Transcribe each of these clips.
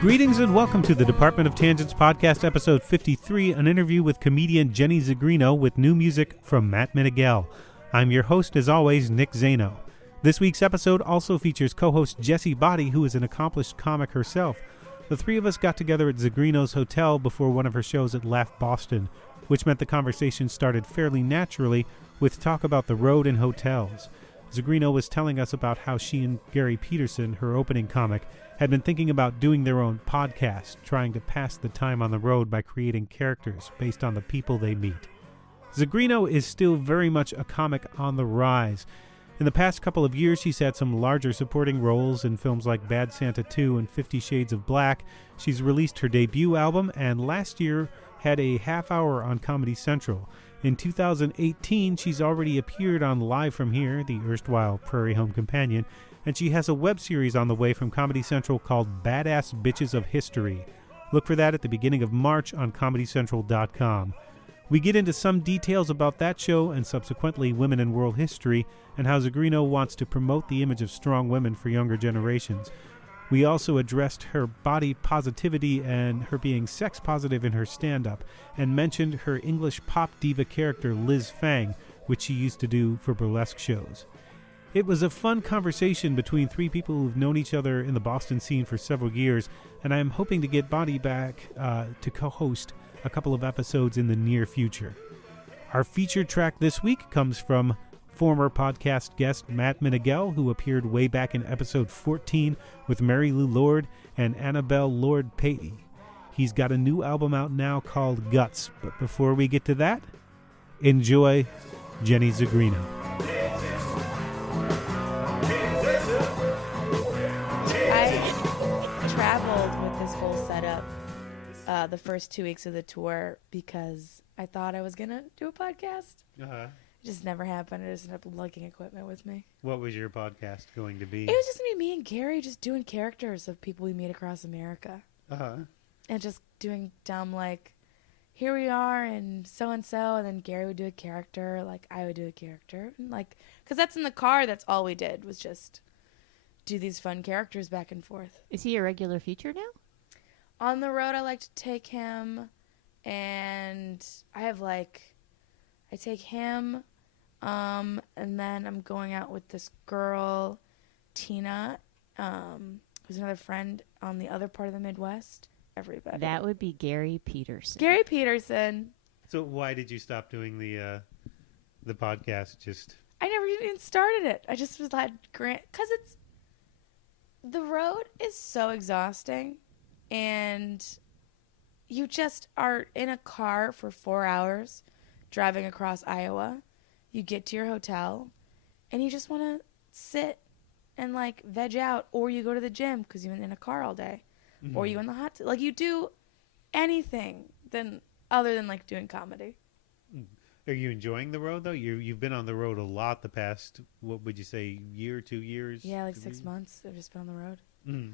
Greetings and welcome to the Department of Tangents podcast, episode 53, an interview with comedian Jenny Zigrino with new music from Matt Meneghel. I'm your host, as always, Nick Zano. This week's episode also features co-host Jessie Baade, who is an accomplished comic herself. The three of us got together at Zigrino's hotel before one of her shows at Laugh Boston, which meant the conversation started fairly naturally with talk about the road and hotels. Zigrino was telling us about how she and Gary Peterson, her opening comic, had been thinking about doing their own podcast, trying to pass the time on the road by creating characters based on the people they meet. Zigrino is still very much a comic on the rise. In the past couple of years, she's had some larger supporting roles in films like Bad Santa 2 and 50 Shades of Black. She's released her debut album, and last year had a half hour on Comedy Central. In 2018, she's already appeared on Live From Here, the erstwhile Prairie Home Companion, and she has a web series on the way from Comedy Central called Badass Bitches of History. Look for that at the beginning of March on ComedyCentral.com. We get into some details about that show and subsequently women in world history and how Zigrino wants to promote the image of strong women for younger generations. We also addressed her body positivity and her being sex positive in her stand-up, and mentioned her English pop diva character Liz Fang, which she used to do for burlesque shows. It was a fun conversation between three people who've known each other in the Boston scene for several years, and I'm hoping to get Baade back to co-host a couple of episodes in the near future. Our featured track this week comes from former podcast guest Matt Meneghel, who appeared way back in episode 14 with Mary Lou Lord and Annabelle Lord Patey. He's got a new album out now called Guts, but before we get to that, enjoy Jenny Zigrino. I traveled with this whole setup the first 2 weeks of the tour because I thought I was going to do a podcast. Uh-huh. It just never happened. I just ended up lugging equipment with me. What was your podcast going to be? It was just going to be me and Gary just doing characters of people we meet across America. Uh-huh. And just doing dumb, like, here we are and so-and-so, and then Gary would do a character, like I would do a character. And like, because that's in the car, that's all we did was just do these fun characters back and forth. Is he a regular feature now? On the road, I like to take him, and I take him, and then I'm going out with this girl, Tina, who's another friend on the other part of the Midwest. Everybody. That would be Gary Peterson. Gary Peterson. So why did you stop doing the podcast? I never even started it. I just was like, because the road is so exhausting, and you just are in a car for 4 hours driving across Iowa. You get to your hotel, and you just want to sit and, like, veg out, or you go to the gym because you've been in a car all day, mm-hmm. or you in the hot tub. Like, you do anything other than, like, doing comedy. Are you enjoying the road, though? You've been on the road a lot the past, what would you say, year, 2 years? Yeah, like 6 months. I've just been on the road. Mm.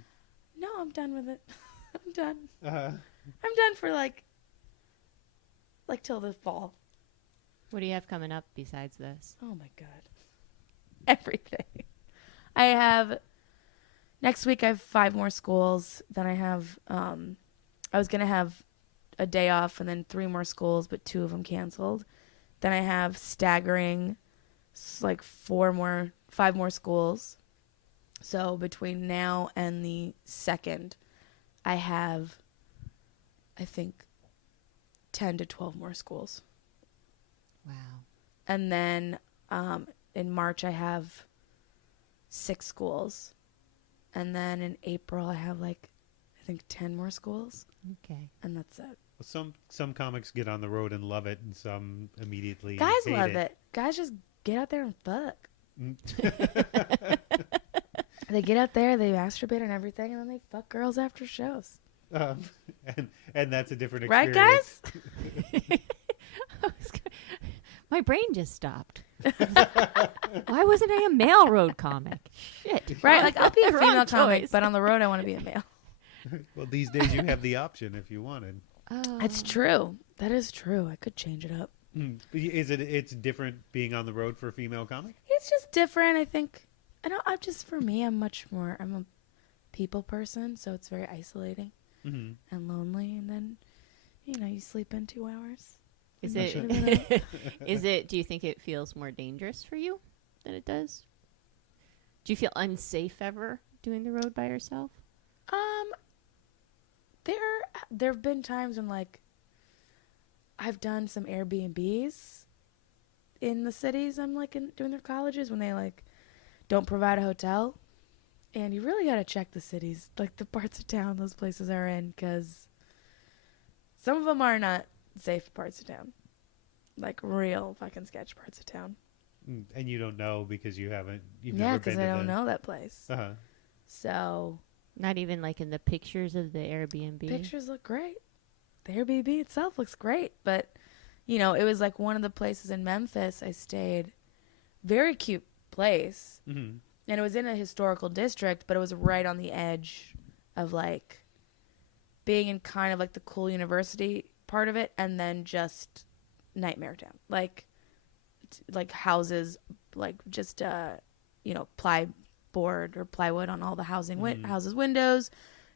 No, I'm done with it. I'm done. Uh-huh. I'm done for, like till the fall. What do you have coming up besides this? Oh, my God. Everything. Next week I have 5 more schools. Then I have, I was going to have a day off and then 3 more schools, but 2 of them canceled. Then I have staggering, like 5 more schools. So between now and the 2nd, I have, I think, 10 to 12 more schools. Wow. And then in March, I have 6 schools. And then in April, I have, like, I think 10 more schools. Okay. And that's it. Well, some comics get on the road and love it, and some immediately Guys hate love it. Guys just get out there and fuck. They get out there, they masturbate and everything, and then they fuck girls after shows. And that's a different experience. Right, guys? My brain just stopped. Why wasn't I a male road comic? Shit. Right? Like, I'll be a Wrong female choice. comic, but on the road, I want to be a male. Well, these days you have the option if you wanted. That's true. That is true. I could change it up. It's different being on the road for a female comic? It's just different, I think. For me, I'm a people person, so it's very isolating and lonely. And then, you sleep in 2 hours. Do you think it feels more dangerous for you than it does? Do you feel unsafe ever doing the road by yourself? There have been times when, like, I've done some Airbnbs in the cities I'm, like, doing their colleges when they, like, don't provide a hotel. And you really got to check the cities, like, the parts of town those places are in, because some of them are not safe parts of town. Like, real fucking sketch parts of town. And you don't know because you've never been to because I don't know that place. Uh-huh. So... Not even, like, in the pictures of the Airbnb? Pictures look great. The Airbnb itself looks great. But, it was, like, one of the places in Memphis I stayed. Very cute place. Mm-hmm. And it was in a historical district, but it was right on the edge of, like, being in kind of, like, the cool university part of it, and then just Nightmare Town. Like houses, like, just, plyboard or plywood on all the houses' windows,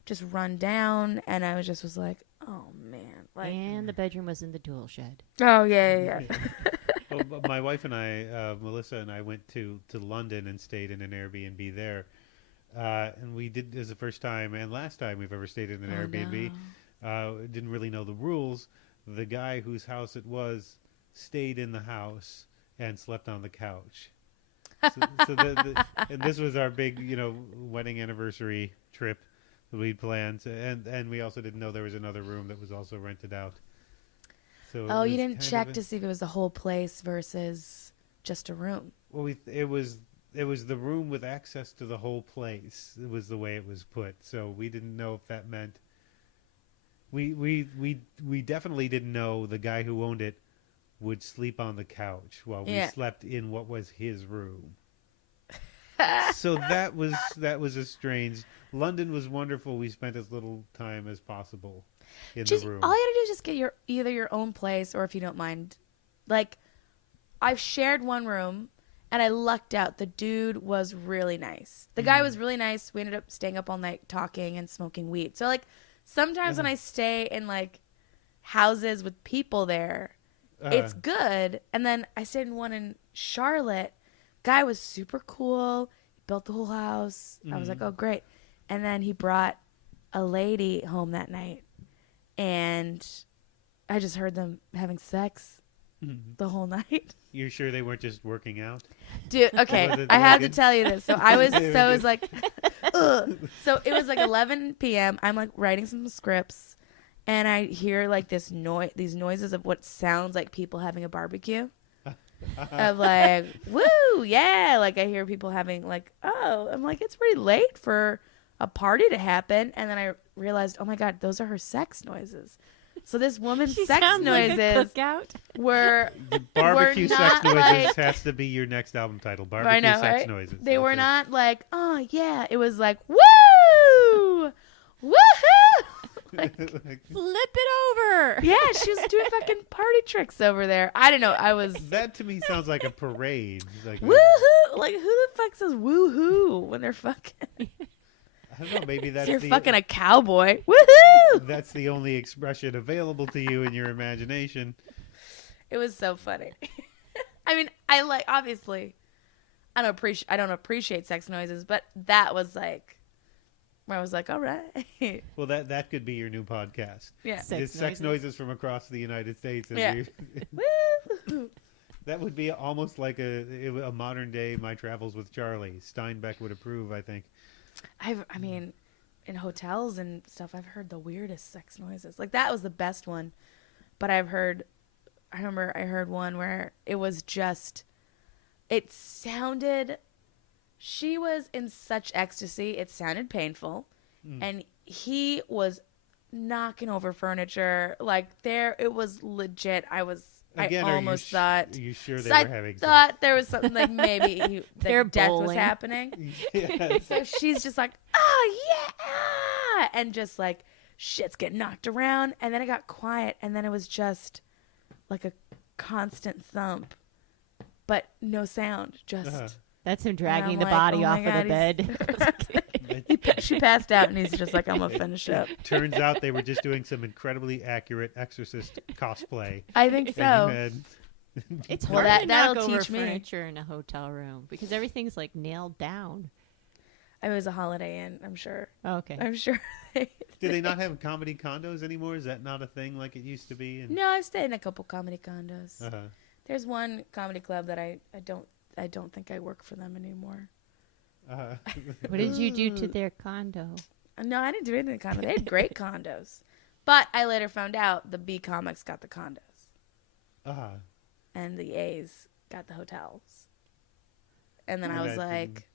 just run down. And I was like, oh, man. Like, and the bedroom was in the tool shed. Oh, yeah. Well, my wife and I, Melissa and I, went to London and stayed in an Airbnb there. And we did, it was the first time and last time we've ever stayed in an Airbnb. No. Didn't really know the rules. The guy whose house it was stayed in the house and slept on the couch. And this was our big, wedding anniversary trip that we'd planned. And we also didn't know there was another room that was also rented out. So you didn't check to see if it was the whole place versus just a room. Well, it was the room with access to the whole place. It was the way it was put. So we didn't know if that meant we definitely didn't know the guy who owned it would sleep on the couch while we slept in what was his room. So that was a strange. London was wonderful. We spent as little time as possible in the room. All you gotta do is just get either your own place, or if you don't mind, like, I've shared one room and I lucked out. The dude was really nice. The guy was really nice. We ended up staying up all night talking and smoking weed. So, like, sometimes when I stay in, like, houses with people there, it's good. And then I stayed in one in Charlotte. Guy was super cool. He built the whole house. I was like, oh, great. And then he brought a lady home that night. And I just heard them having sex the whole night. You're sure they weren't just working out? Dude, okay. I have to tell you this. So it was like, ugh. So it was like 11 p.m. I'm like writing some scripts. And I hear like these noises of what sounds like people having a barbecue. Of like, woo, yeah. Like I hear people having like, oh, I'm like, it's pretty late for a party to happen. And then I realized, oh my God, those are her sex noises. So this woman's sex noises were barbecue were sex noises like, has to be your next album title. Barbecue sex noises. They were not like, oh yeah. It was like, woo, woohoo. Like, flip it over. Yeah, she was doing fucking party tricks over there. I don't know. That to me sounds like a parade. Like woohoo! Like, who the fuck says woohoo when they're fucking? I don't know. Maybe that's you're fucking a cowboy. Woohoo! That's the only expression available to you in your imagination. It was so funny. I mean, obviously, I don't appreciate sex noises, but that was like. Where I was like, all right. Well, that could be your new podcast. Yeah. Sex noises from across the United States. Yeah. That would be almost like a modern day My Travels with Charlie. Steinbeck would approve, I think. I mean, in hotels and stuff, I've heard the weirdest sex noises. Like, that was the best one. But I remember I heard one where it sounded... She was in such ecstasy, it sounded painful, and he was knocking over furniture. Like, it was legit. I almost thought. Are you sure they were having sex? I thought there was something like maybe death was happening. Yes. So she's just like, oh, yeah! And just like, shit's getting knocked around. And then it got quiet, and then it was just like constant thump, but no sound. Just That's him dragging I'm the like, body oh off my of the God, bed. she passed out, and he's just like, I'm gonna finish up. Turns out they were just doing some incredibly accurate Exorcist cosplay. I think so. And you had It's Well, hard to that'll knock over teach me. furniture in a hotel room because everything's like nailed down. It was a Holiday Inn, I'm sure. Oh, okay. I'm sure. Do they not have comedy condos anymore? Is that not a thing like it used to be? And, No, I've stayed in a couple comedy condos. uh-huh. There's one comedy club that I don't think I work for them anymore. What did you do to their condo? No, I didn't do anything to condo. They had great condos. But I later found out the B comics got the condos. And the A's got the hotels. And then I was like,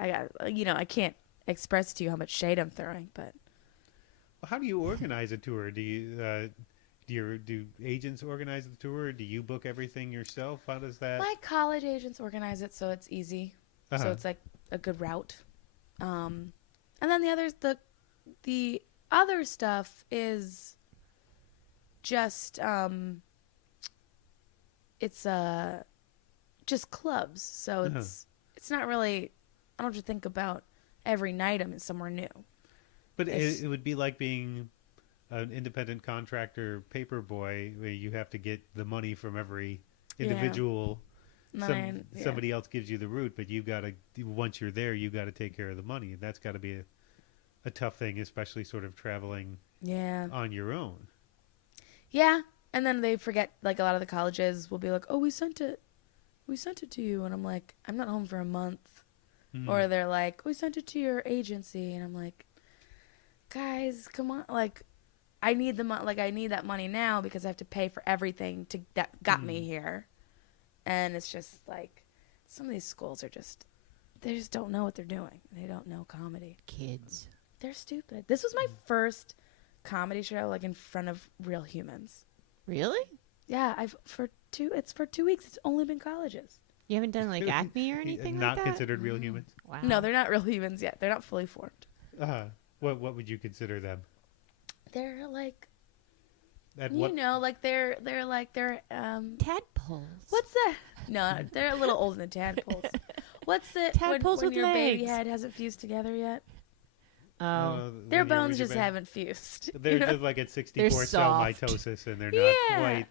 I can't express to you how much shade I'm throwing, but. Well, how do you organize a tour? Do you do agents organize the tour? Do you book everything yourself? How does that? My college agents organize it so it's easy. So it's like a good route. And then the other stuff is just it's just clubs. So it's not really, I don't have to think about every night I'm somewhere new. But it would be like being an independent contractor paper boy where you have to get the money from every individual. Somebody else gives you the route, but you got to, once you're there, you got to take care of the money. And that's got to be a tough thing, especially sort of traveling on your own. Yeah. And then they forget, like a lot of the colleges will be like, oh, we sent it to you. And I'm like, I'm not home for a month. Mm-hmm. Or they're like, we sent it to your agency. And I'm like, guys, come on. Like, I need I need that money now because I have to pay for everything that got me here. And it's just like, some of these schools are they just don't know what they're doing. They don't know comedy. Kids. They're stupid. This was my first comedy show, like in front of real humans. Really? Yeah, it's for 2 weeks. It's only been colleges. You haven't done like Acme or anything like that? Not considered real humans? Wow. No, they're not real humans yet. They're not fully formed. What would you consider them? They're like, they're tadpoles. What's that? No, they're a little older than tadpoles. What's it? Tadpoles when with your baby legs. head hasn't fused together yet? Oh, their bones just haven't fused. They're just like at 64 cell mitosis, and they're not quite.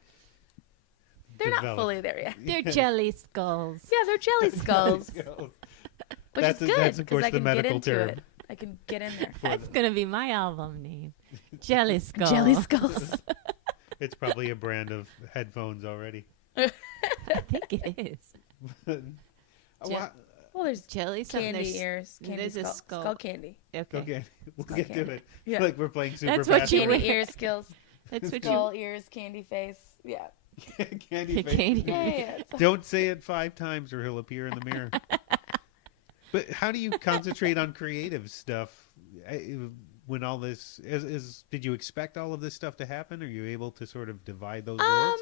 They're not fully there yet. They're jelly skulls. Yeah, they're jelly skulls. Which is good. That's, of course, the medical term. I can get in there. That's going to be my album name. Jelly Skulls. Jelly Skulls. It's probably a brand of headphones already. I think it is. Well, there's jelly candy ears. Candy there's skull. Skull candy. Okay. We'll get to it. Yeah. Like we're playing super That's what fast. you Candy wear. ear skills. That's what Skull ears, candy face. Yeah. Candy face. Candy. Yeah. Don't say it 5 times or he'll appear in the mirror. But how do you concentrate on creative stuff when all this did you expect all of this stuff to happen? Are you able to sort of divide those worlds?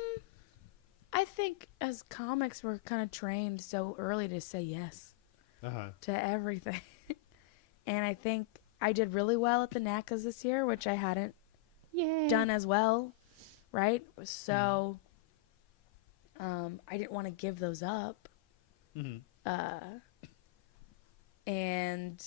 I think as comics we're kind of trained so early to say yes to everything. And I think I did really well at the NACAs this year, which I hadn't done as well, right? So I didn't want to give those up. Mm-hmm. And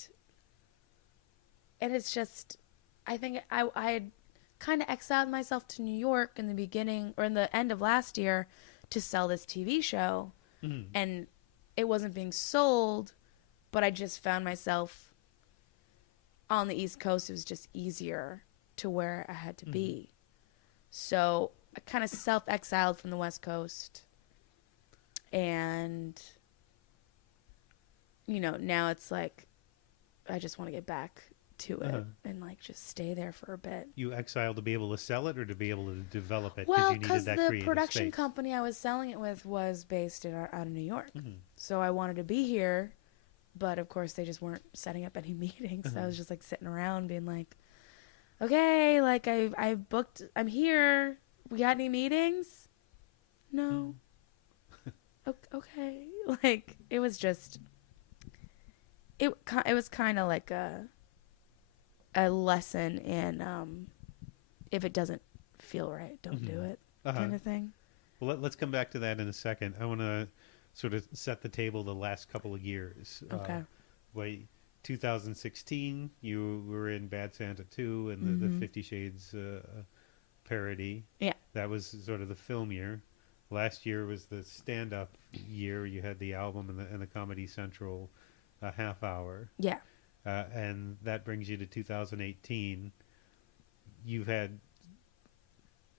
it's just, I think I had kind of exiled myself to New York in the beginning or in the end of last year to sell this TV show. Mm-hmm. And it wasn't being sold, but I just found myself on the East Coast. It was just easier to where I had to be. So I kind of self-exiled from the West Coast. And, now it's like, I just want to get back to it and like just stay there for a bit. You exiled to be able to sell it or to be able to develop it? Well, you because needed that the creative production space. company I was selling it with was based out of New York. Mm-hmm. So I wanted to be here, but of course they just weren't setting up any meetings. So I was just like sitting around being like, okay, like I booked, I'm here. We got any meetings? No. Okay. Like it was just, it was kind of like a lesson in if it doesn't feel right, don't do it kind of thing. Well, let's come back to that in a second. I want to sort of set the table the last couple of years. Okay. 2016, you were in Bad Santa 2 and the 50 Shades parody. Yeah. That was sort of the film year. Last year was the stand-up year. You had the album and the Comedy Central half hour. Yeah. And that brings you to 2018. You've had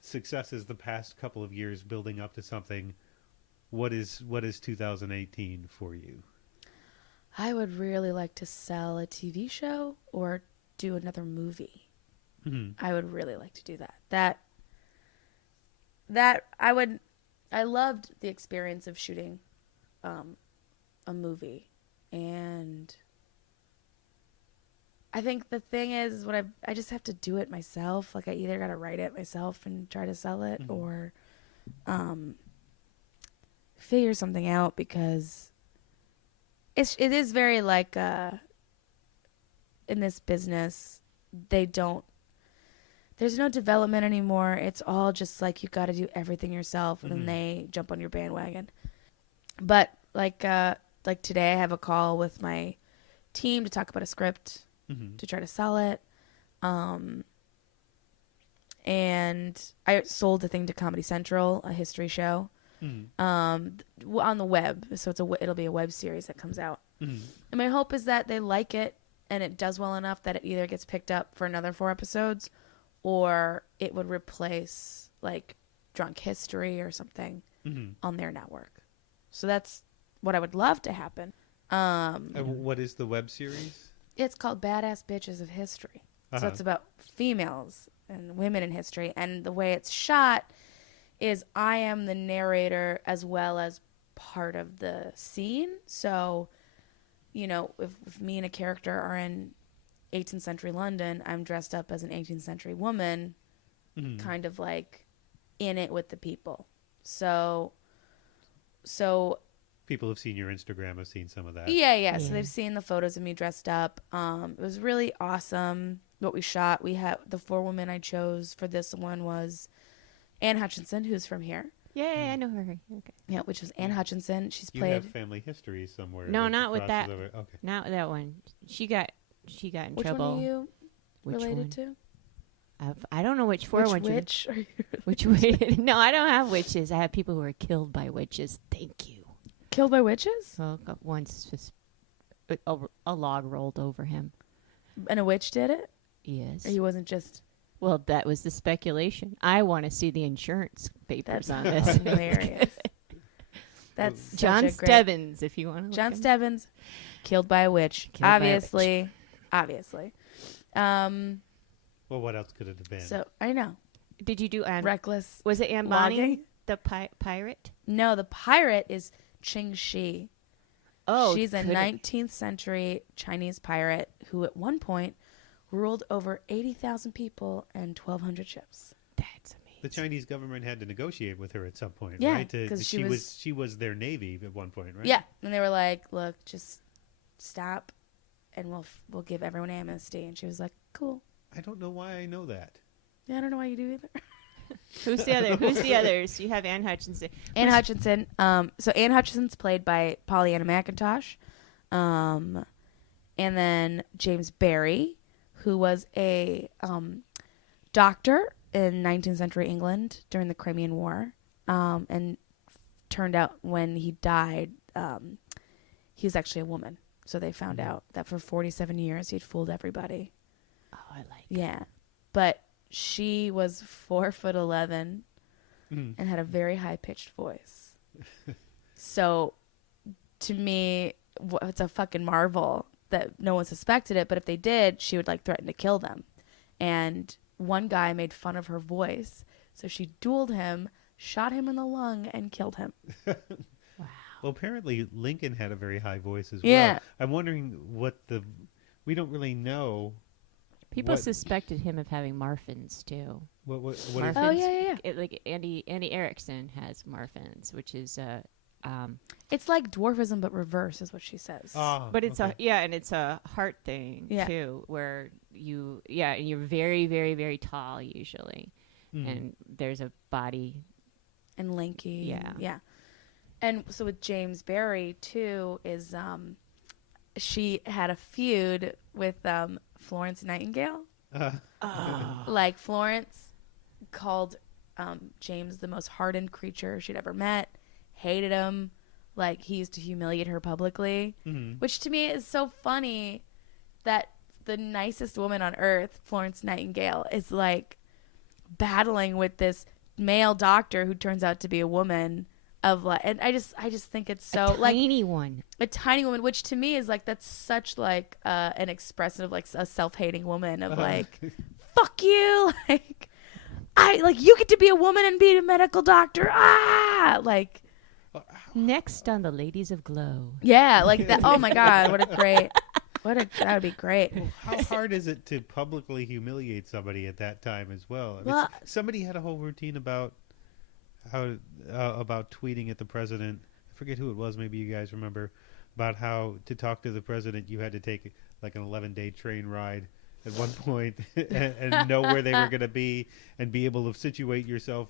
successes the past couple of years building up to something. What is 2018 for you? I would really like to sell a TV show or do another movie. Mm-hmm. I would really like to do that. That I would. I loved the experience of shooting a movie, and I think the thing is what I just have to do it myself. Like I either got to write it myself and try to sell it, mm-hmm. or figure something out, because it is very like in this business there's no development anymore. It's all just like you got to do everything yourself, and mm-hmm. then they jump on your bandwagon. But like today I have a call with my team to talk about a script Mm-hmm. to try to sell it. And I sold the thing to Comedy Central, a history show, Mm-hmm. on the web. So it'll be a web series that comes out. Mm-hmm. And my hope is that they like it and it does well enough that it either gets picked up for another 4 episodes, or it would replace like Drunk History or something Mm-hmm. on their network. So that's what I would love to happen. What is the web series? It's called Badass Bitches of History. So it's about females and women in history. And the way it's shot is I am the narrator as well as part of the scene. So, you know, if me and a character are in 18th century London, I'm dressed up as an 18th century woman, Mm-hmm. kind of like in it with the people. So People have seen your Instagram, have seen some of that. yeah. So they've seen the photos of me dressed up. It was really awesome what we shot. We had the 4 women I chose for this one was Anne Hutchinson, who's from here. Yeah, I know her. Okay. Yeah, which is Anne Hutchinson. She's You played. have family history somewhere. No, that not with crosses that. over. Okay. Not that one. She got in Which trouble. one are you Which related one? to? I don't know which 4 Which ones. witch are you? Which witch? No, I don't have witches. I have people who are killed by witches. Thank you. Killed by witches? Well, once just a log rolled over him. And a witch did it? Yes. Or he wasn't just... Well, that was the speculation. I want to see the insurance papers That's on this. hilarious. That's John such a great... Stebbins, if you want to. John Stebbins, killed by a witch. Killed by a Obviously. Well, what else could it have been? So, I know. Did you do Reckless. Was it Anne Bonny, logging? the pirate? No, the pirate is Qing Shi. Oh, she's a 19th century Chinese pirate who at one point ruled over 80,000 people and 1,200 ships. That's amazing. The Chinese government had to negotiate with her at some point, Yeah, right? 'cause She was their navy at one point, right? Yeah, and they were like, "Look, just stop, and we'll give everyone amnesty." And she was like, "Cool." I don't know why I know that. Yeah, I don't know why you do either. Who's the other? Who's the others? You have Anne Hutchinson. Anne Hutchinson. So Anne Hutchinson's played by Pollyanna McIntosh, and then James Barry, who was a doctor in 19th century England during the Crimean War, and turned out when he died, he was actually a woman. So they found out that for 47 years he'd fooled everybody. Oh, I like. Yeah, but she was 4'11" Mm. and had a very high pitched voice. So, to me, it's a fucking marvel that no one suspected it. But if they did, she would like threaten to kill them. And one guy made fun of her voice, so she dueled him, shot him in the lung, and killed him. Wow. Well, apparently Lincoln had a very high voice as Yeah. well. I'm wondering we don't really know. People What- suspected him of having Marfans too. What is Marfans. Oh, yeah. Like Andy Erickson has Marfans, which is It's like dwarfism, but reverse, is what she says. but it's okay. and it's a heart thing Yeah. too, where and you're very, very, very tall usually, Mm. and there's a body and lanky. Yeah. Yeah. And so with James Barry too is she had a feud with Florence Nightingale. Like Florence called James the most hardened creature she'd ever met, hated him, like he used to humiliate her publicly, which to me is so funny that the nicest woman on earth, Florence Nightingale, is like battling with this male doctor who turns out to be a woman of like, and I just think it's so a tiny one, a tiny woman, which to me is like, that's such like an expression of like a self-hating woman of like, fuck you, like I like you get to be a woman and be a medical doctor, like next on the Ladies of Glow. Yeah, like that. Oh my God, that would be great. Well, how hard is it to publicly humiliate somebody at that time as well? I mean, Well, somebody had a whole routine about how about tweeting at the president. I forget who it was. Maybe you guys remember about how to talk to the president, you had to take like an 11-day train ride at one point and know where they were going to be and be able to situate yourself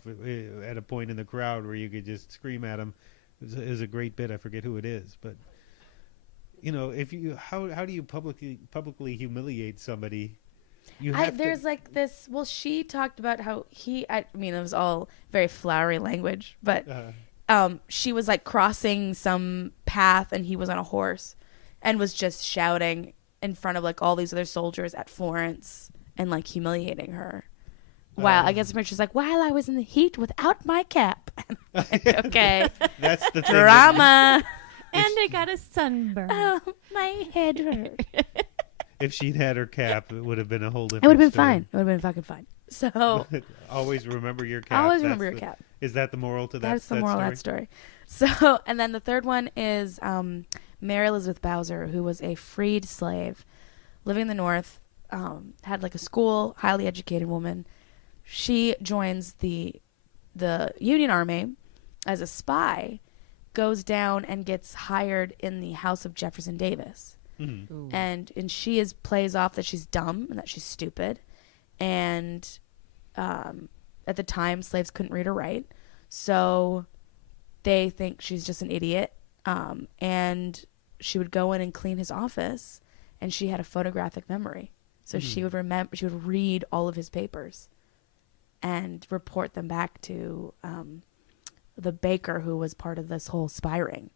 at a point in the crowd where you could just scream at them. It was a great bit. I forget who it is, but you know, if you how do you publicly humiliate somebody? There's like this. Well, she talked about how I mean, it was all very flowery language, but she was like crossing some path, and he was on a horse, and was just shouting in front of like all these other soldiers at Florence and like humiliating her. While I guess she's like, while I was in the heat without my cap. Like, okay, that's the thing. Drama. And I got a sunburn. Oh, my head hurt. If she'd had her cap, it would have been a whole different It would have been story. fine. It would have been fucking fine. So always remember your cap. always remember your cap. Is that the moral to that? That's the moral of that story. So, and then the third one is Mary Elizabeth Bowser, who was a freed slave living in the North, had like a school, highly educated woman. She joins the Union Army as a spy, goes down and gets hired in the house of Jefferson Davis. Mm-hmm. And she plays off that she's dumb and that she's stupid. And at the time, slaves couldn't read or write. So they think she's just an idiot. And she would go in and clean his office, and she had a photographic memory. So she would read all of his papers and report them back to the baker who was part of this whole spy ring.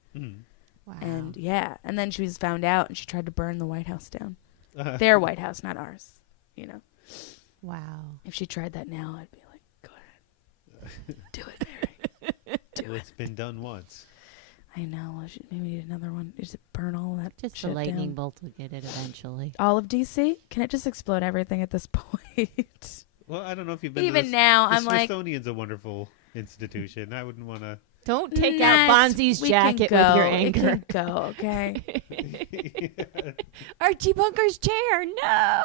Wow. And and then she was found out, and she tried to burn the White House down. Their White House, not ours. You know. Wow. If she tried that now, I'd be like, go ahead, do it, Mary. Well, it's been done once. I know. Well, maybe need another one. Just burn all that Just shit the lightning down. bolt will get it eventually. All of DC? Can it just explode everything at this point? Well, I don't know if you've been Even to now, the I'm like, Smithsonian's a wonderful institution. I wouldn't want to. Don't take out Bonzi's jacket with your anger. We can go, okay? Archie Bunker's chair, no!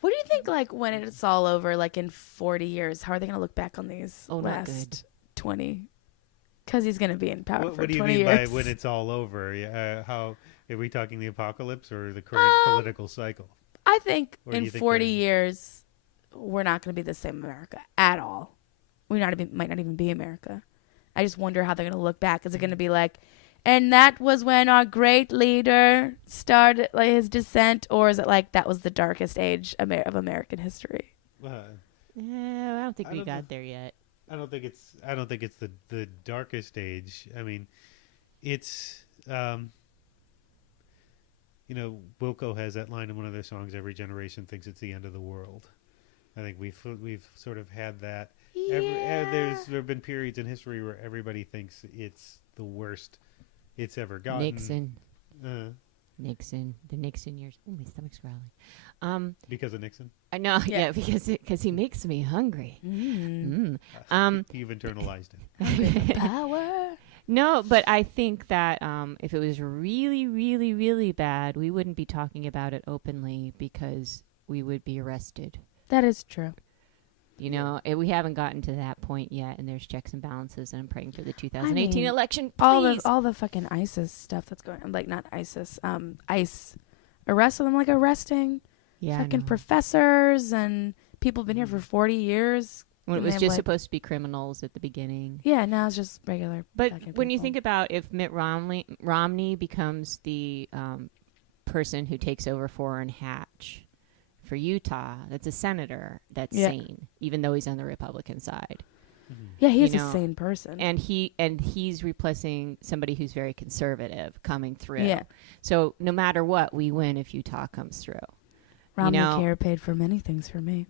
What do you think, like, when it's all over, like, in 40 years, how are they going to look back on these last 20? Because he's going to be in power for 20 years. What do you mean by when it's all over? How are we talking the apocalypse or the current political cycle? I think Or do in you think 40 years, we're not going to be the same America at all. We might not even be America. I just wonder how they're going to look back. Is it going to be like, and that was when our great leader started like, his descent, or is it like that was the darkest age of American history? I don't think we got there yet. I don't think it's the darkest age. I mean, it's Wilco has that line in one of their songs. Every generation thinks it's the end of the world. I think we've sort of had that. Yeah. There have been periods in history where everybody thinks it's the worst it's ever gotten. Nixon, the Nixon years. Oh, my stomach's growling. Because of Nixon? I know, yeah, because he makes me hungry. You've internalized it. Power. No, but I think that if it was really, really, really bad, we wouldn't be talking about it openly because we would be arrested. That is true. You know, we haven't gotten to that point yet, and there's checks and balances, and I'm praying for the 2018 election, please. All the fucking ISIS stuff that's going on, like not ISIS, ICE arresting them, like arresting fucking professors and people have been here for 40 years When it And was they just have, supposed to be criminals at the beginning. Yeah, now it's just regular. But fucking when you people. think about if Mitt Romney becomes the person who takes over for Orrin Hatch for Utah, that's a senator that's sane, even though he's on the Republican side. Yeah, he is a sane person. And he's replacing somebody who's very conservative coming through. Yeah. So no matter what, we win if Utah comes through. Romney Care paid for many things for me.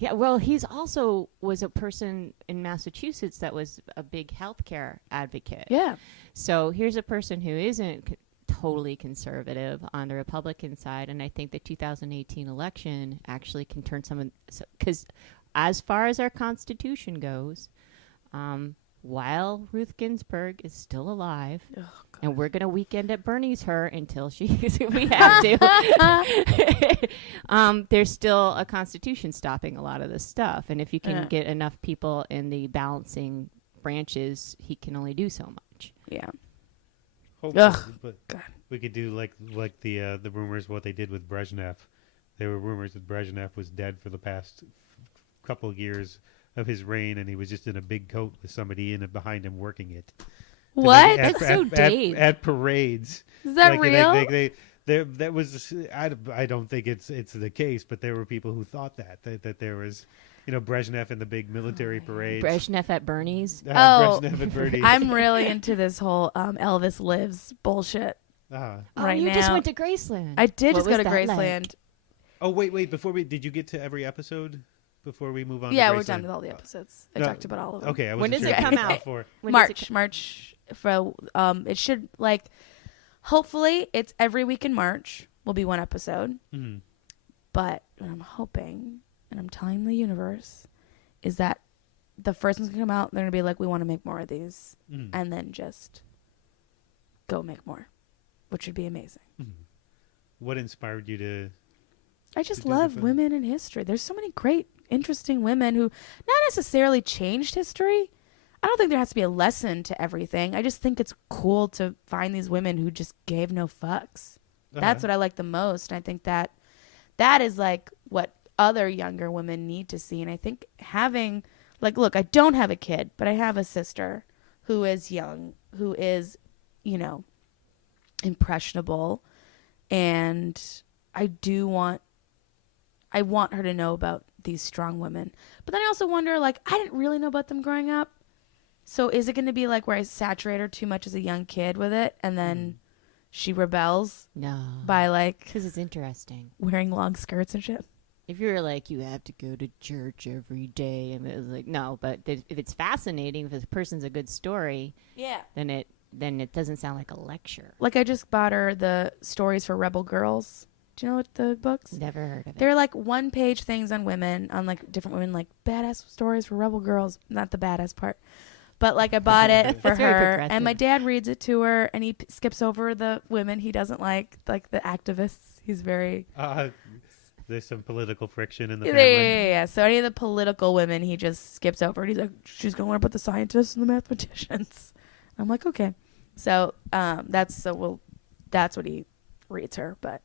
Yeah, well, he's also was a person in Massachusetts that was a big healthcare advocate. Yeah. So here's a person who isn't totally conservative on the Republican side, and I think the 2018 election actually can turn some, because as far as our Constitution goes, while Ruth Ginsburg is still alive, and we're going to weekend at Bernie's her until we have to, there's still a Constitution stopping a lot of this stuff. And if you can get enough people in the balancing branches, he can only do so much. Yeah. Hopefully, but we could do like the rumors what they did with Brezhnev. There were rumors that Brezhnev was dead for the past couple of years of his reign, and he was just in a big coat with somebody in it behind him working it. What? That's so Dave. At parades. Is that real? That was. I don't think it's the case, but there were people who thought that there was, Brezhnev in the big military parade. Brezhnev at Bernie's. Brezhnev at Bernie's. I'm really into this whole Elvis lives bullshit right you now. just went to Graceland. I did What just go was to that Graceland. like? Oh wait! Did you get to every episode before we move on? Yeah, to we're Graceland? done with all the episodes. I No. talked about all of them. Okay, I When wasn't does sure it if come you out? got for- When does it March for it should hopefully it's every week in March will be one episode. Mhm. But what I'm hoping and I'm telling the universe is that the first one's gonna come out, they're gonna be like, we want to make more of these, and then just go make more, which would be amazing. What inspired you to? I just do the love film? women in history. There's so many great, interesting women who not necessarily changed history. I don't think there has to be a lesson to everything. I just think it's cool to find these women who just gave no fucks. That's what I like the most. And I think that is like what other younger women need to see. And I think having, look, I don't have a kid, but I have a sister who is young, who is, impressionable. And I want her to know about these strong women. But then I also wonder, I didn't really know about them growing up. So is it going to be like where I saturate her too much as a young kid with it, and then she rebels No. by Because it's interesting. wearing long skirts and shit? If you're you have to go to church every day, and it's no, but if it's fascinating, if the person's a good story, then it doesn't sound like a lecture. I just bought her the stories for Rebel Girls. Do you know what the books? Never heard of it. They're one-page things on women, on different women, badass stories for Rebel Girls. Not the badass part. But I bought it for That's very her, progressive. and my dad reads it to her, and he skips over the women he doesn't like the activists. He's very There's some political friction in the yeah, family. yeah. So any of the political women, he just skips over, and he's like, "She's gonna learn about the scientists and the mathematicians." I'm like, okay. So that's what he reads her, but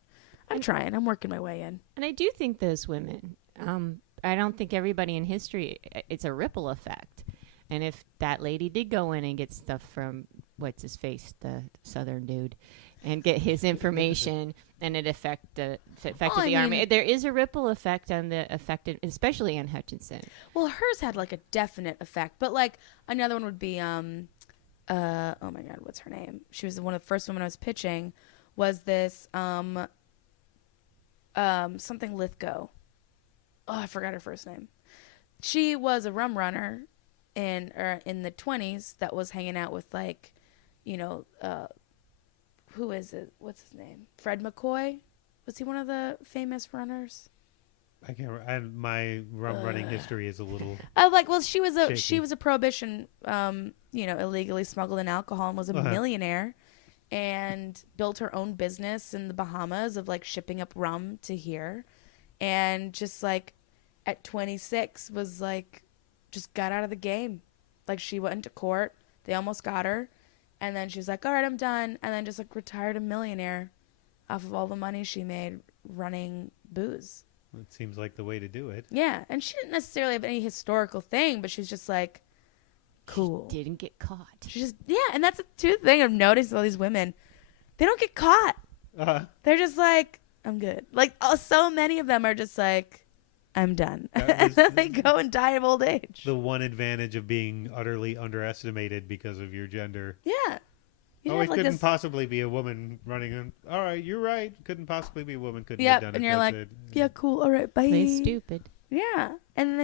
I'm trying. I'm working my way in. And I do think those women, I don't think everybody in history, it's a ripple effect. And if that lady did go in and get stuff from, what's his face, the southern dude, and get his information, and it affected the army, there is a ripple effect on the affected, especially Anne Hutchinson. Well, hers had a definite effect, but another one would be oh my God, what's her name? She was one of the first women I was pitching. Was this something Lithgow? Oh, I forgot her first name. She was a rum runner in the 20s that was hanging out with who is it? What's his name? Fred McCoy? Was he one of the famous runners? I can't. My running history is a little. She was a prohibition, illegally smuggled in alcohol and was a millionaire, and built her own business in the Bahamas of shipping up rum to here, and just at 26 was just got out of the game. She went into court, they almost got her, and then she was like, all right, I'm done, and then just retired a millionaire off of all the money she made running booze. It seems like the way to do it. Yeah, and she didn't necessarily have any historical thing, but she was just like, cool. She didn't get caught. She just, yeah, and that's the thing I've noticed with all these women. They don't get caught. They're just like, I'm good. Like, so many of them are just like, I'm done. And then they go and die of old age. The one advantage of being utterly underestimated because of your gender. Yeah. It couldn't possibly be a woman running in. All right, you're right. Couldn't possibly be a woman. Couldn't have done it. And you're like, yeah, cool. All right, bye. Play stupid. Yeah. And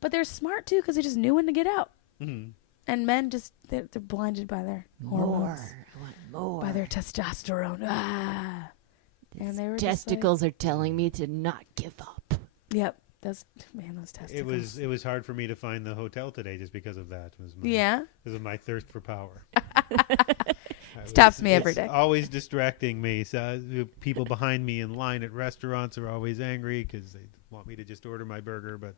but they're smart too because they just knew when to get out. Mm-hmm. And men just, they're blinded by their hormones. I want more. By their testosterone. And they were testicles are telling me to not give up. Yep. Those testicles. It was hard for me to find the hotel today just because of that. Because of my thirst for power. Stops me every day. It's always distracting me. So people behind me in line at restaurants are always angry because they want me to just order my burger, but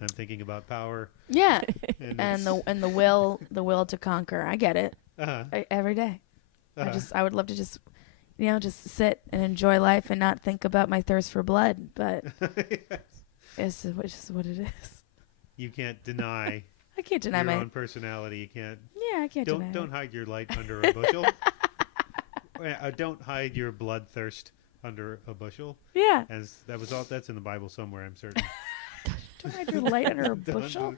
I'm thinking about power. Yeah, and the will to conquer. I get it. Every day. I would love to just sit and enjoy life and not think about my thirst for blood. But it's just what it is. You can't deny. I can't deny your own personality. You can't. Yeah, I can't deny. Don't hide your light under a bushel. Don't hide your bloodthirst under a bushel. Yeah. As that was all. That's in the Bible somewhere. I'm certain. Don't hide your light under a bushel.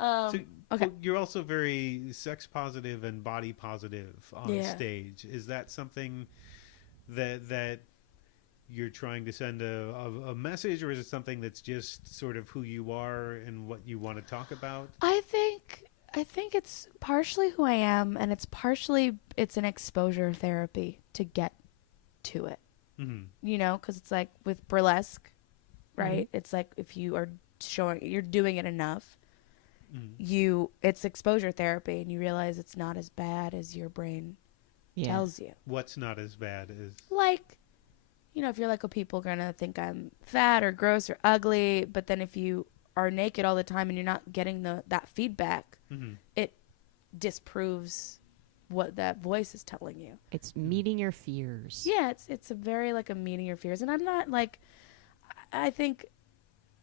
Okay. You're also very sex positive and body positive on stage. Is that something that you're trying to send a message, or is it something that's just sort of who you are and what you want to talk about? I think it's partially who I am, and it's an exposure therapy to get to it. Mm-hmm. Because it's like with burlesque, right? Mm-hmm. It's like if you are you're doing it enough, it's exposure therapy, and you realize it's not as bad as your brain tells you. What's not as bad as? Like, if you're like, people are going to think I'm fat or gross or ugly, but then if you are naked all the time and you're not getting that feedback, it disproves what that voice is telling you. It's meeting your fears. Yeah, it's a very like a meeting your fears. And I'm not like, I think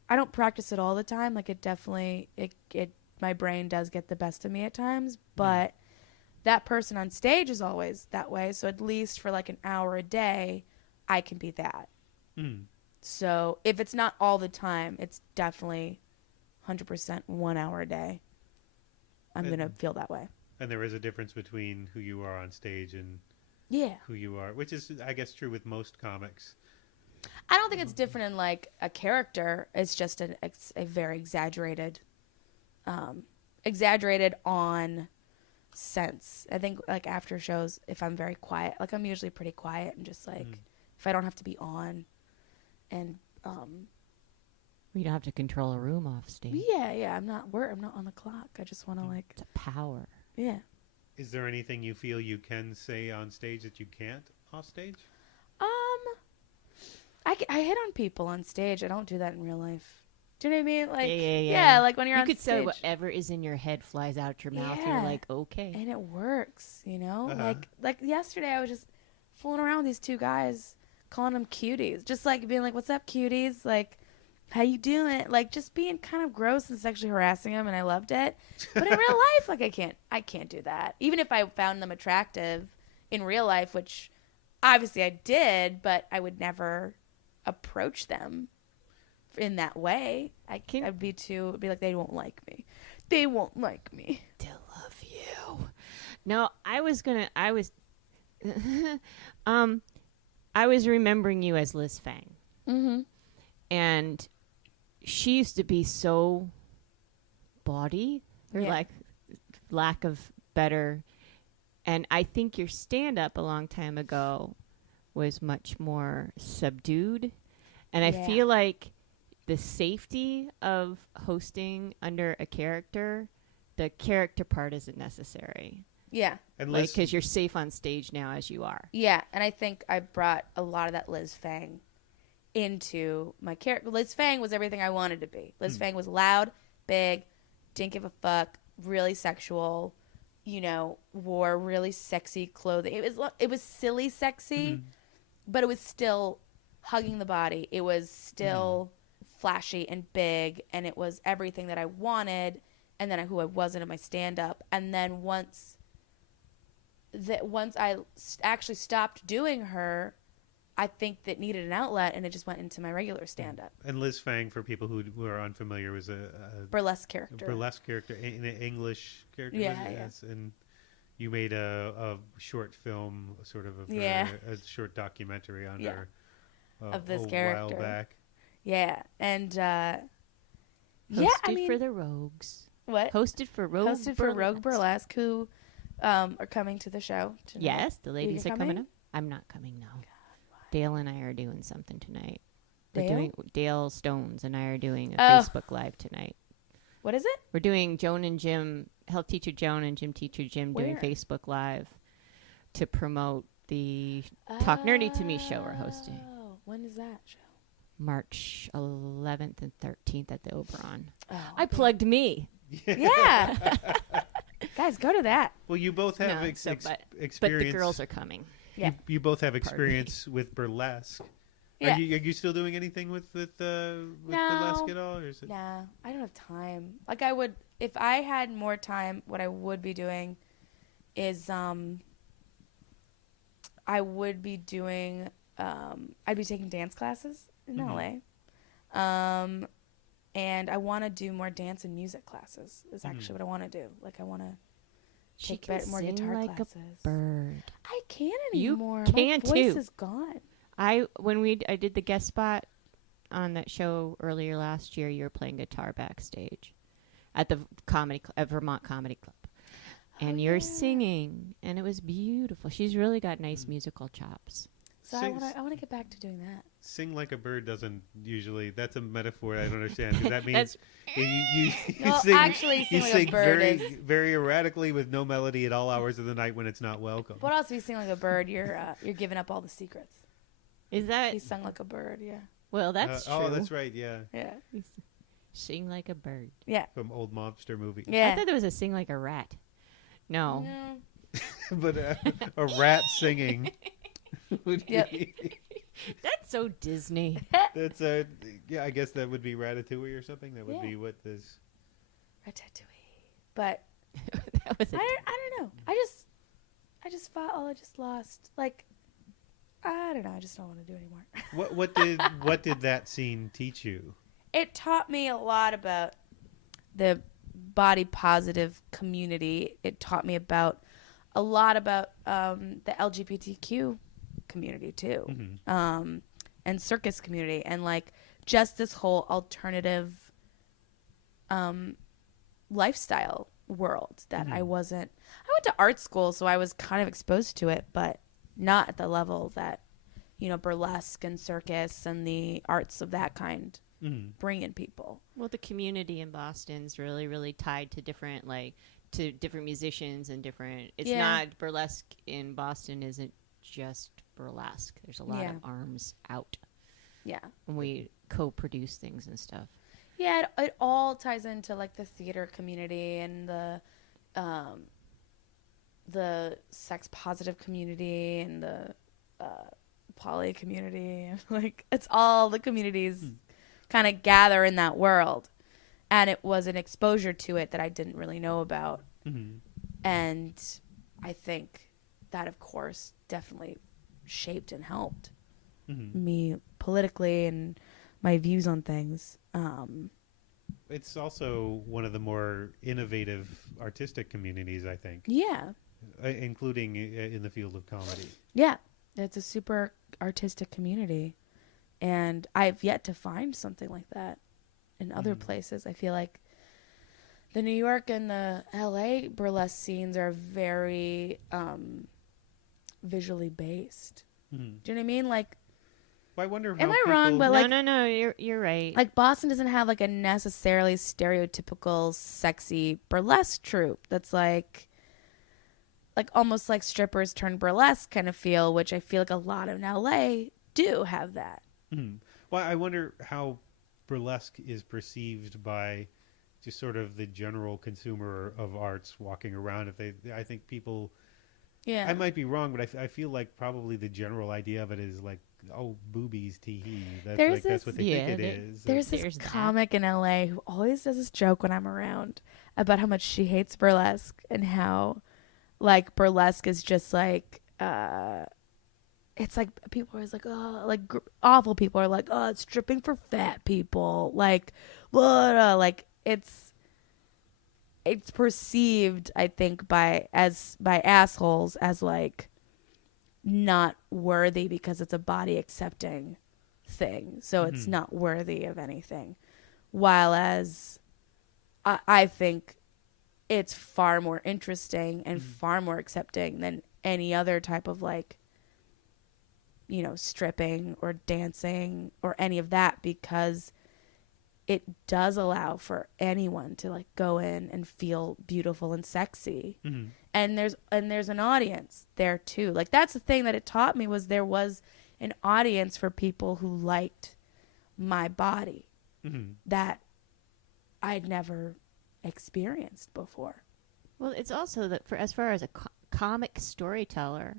I don't practice it all the time. Like it definitely, my brain does get the best of me at times, but that person on stage is always that way. So at least for like an hour a day, I can be that. So if it's not all the time, it's definitely 100% 1 hour a day. I'm going to feel that way. And there is a difference between who you are on stage and who you are, which is, I guess, true with most comics. I don't think it's different in like a character. It's just a very exaggerated on sense. I think like after shows, if I'm very quiet, like I'm usually pretty quiet and just like if I don't have to be on and you don't have to control a room off stage. Yeah, I'm not on the clock. I just want to like it's a power. Yeah. Is there anything you feel you can say on stage that you can't off stage? I hit on people on stage. I don't do that in real life. Do you know what I mean? Like, yeah. Like when you're on stage. You could say whatever is in your head flies out your mouth. You're like, okay. And it works, Like yesterday I was just fooling around with these two guys, calling them cuties. Just like being like, what's up, cuties? Like, how you doing? Like just being kind of gross and sexually harassing them, and I loved it. But in real life, like I can't do that. Even if I found them attractive in real life, which obviously I did, but I would never approach them in that way. I'd be like, they won't like me. They won't like me. They'll love you. No, I was remembering you as Liz Fang. Mm-hmm. And she used to be so bawdy, or like lack of better. And I think your stand-up a long time ago was much more subdued. And I feel like the safety of hosting under a character, the character part isn't necessary. Yeah. Because you're safe on stage now as you are. Yeah, and I think I brought a lot of that Liz Fang into my character. Liz Fang was everything I wanted to be. Liz Fang was loud, big, didn't give a fuck, really sexual, wore really sexy clothing. It was silly sexy, but it was still hugging the body. It was still flashy and big, and it was everything that I wanted, and then who I wasn't in my stand-up. And then once I actually stopped doing her, I think that needed an outlet, and it just went into my regular stand-up. And Liz Fang, for people who are unfamiliar, was a Burlesque character. An English character. Yeah, yes. And you made a short film, sort of a short documentary on her of this a character. while back. Yeah, and Hosted for the Rogues. What? Hosted for Rogue Burlesque, who are coming to the show tonight. Yes, the ladies are coming coming up. I'm not coming, no. Dale and I are doing something tonight. Dale? Dale Stones and I are doing a Oh. Facebook Live tonight. What is it? We're doing Joan and Jim, health teacher Joan and gym teacher Jim doing Where? Facebook Live to promote the Talk Nerdy to Me show we're hosting. Oh, when is that show? March 11th and 13th at the Oberon. Oh, I plugged me. Yeah. Guys, go to that. Well, you both have No, experience. But the girls are coming. Yeah. You both have experience with burlesque. Yeah. Are you still doing anything with burlesque at all, or is it? Nah, I don't have time. Like I would, if I had more time, what I would be doing is, I would be doing, I'd be taking dance classes in LA. And I want to do more dance and music classes is actually what I want to do. Like I want to She take can more sing guitar like classes. a bird. I can't You anymore. can My voice too. is gone. I did the guest spot on that show earlier last year. You were playing guitar backstage at the Vermont Comedy Club, and you're singing, and it was beautiful. She's really got nice musical chops. So I want to get back to doing that. Sing like a bird doesn't usually. That's a metaphor I don't understand. Does that mean That's- you No, sing? actually, You sing like a sing bird very is- very erratically with no melody at all hours of the night when it's not welcome. But also, you sing like a bird. You're giving up all the secrets. Is that He sung like a bird. Yeah. well? That's true. Oh, that's right. Yeah, Yeah. Sing like a bird. Yeah. from old mobster movies. I Yeah. thought there was a sing like a rat. No. But a rat singing would be. Yep. That's so Disney. That's yeah. I guess that would be Ratatouille or something. That would be what this. Ratatouille. But That was I don't know. I just fought all. I just lost. Like, I don't know. I just don't want to do it anymore. What did that scene teach you? It taught me a lot about the body positive community. It taught me a lot about the LGBTQ community too, and circus community, and like just this whole alternative lifestyle world that I went to art school, so I was kind of exposed to it, but not at the level that, burlesque and circus and the arts of that kind bring in people. Well, the community in Boston's really, really tied to different musicians and different. It's not burlesque in Boston. Isn't just burlesque. There's a lot of arms out. Yeah. And we co-produce things and stuff. Yeah, it all ties into like the theater community and the sex positive community and the poly community. Like it's all the communities kind of gather in that world, and it was an exposure to it that I didn't really know about. And I think that, of course, definitely shaped and helped me politically and my views on things. It's also one of the more innovative artistic communities, I think. Yeah. Including in the field of comedy. Yeah. It's a super artistic community. And I've yet to find something like that in other places. I feel like the New York and the LA burlesque scenes are very visually based. Do you know what I mean? Like, Well, I wonder how am I wrong? But like, no, you're right. like Boston doesn't have like a necessarily stereotypical sexy burlesque troupe that's like almost like strippers turn burlesque kind of feel, which I feel like a lot of LA do have that. Well, I wonder how burlesque is perceived by just sort of the general consumer of arts walking around. I think people, Yeah. I might be wrong, but I feel like probably the general idea of it is like oh, boobies, tee-hee. There's That's what they this- think it yeah, is. There's There's this that. comic in LA who always does this joke when I'm around about how much she hates burlesque and how like burlesque is just like it's like people are always like, oh, like awful people are like, oh, it's stripping for fat people, like blah, like it's perceived, I think, by assholes as like not worthy because it's a body accepting thing, so it's not worthy of anything, while as I think it's far more interesting and far more accepting than any other type of like, you know, stripping or dancing or any of that, because it does allow for anyone to like go in and feel beautiful and sexy. And there's an audience there too. Like that's the thing that it taught me, was there was an audience for people who liked my body that I'd never experienced before. Well, it's also that for as far as a comic storyteller,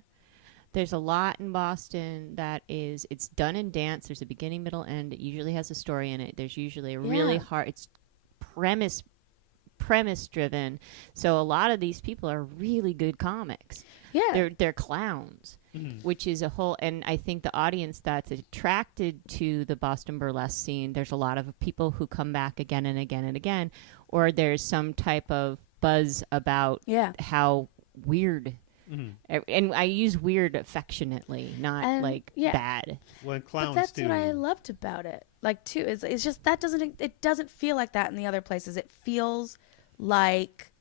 there's a lot in Boston that is, it's done in dance. There's a beginning, middle, end. It usually has a story in it. There's usually a really hard, it's premise driven. So a lot of these people are really good comics. Yeah. They're clowns, which is a whole, and I think the audience that's attracted to the Boston burlesque scene, there's a lot of people who come back again and again and again, or there's some type of buzz about how weird. And I use weird affectionately, not bad. When clowns but that's what I loved about it. Like too, it's just that it doesn't feel like that in the other places. It feels like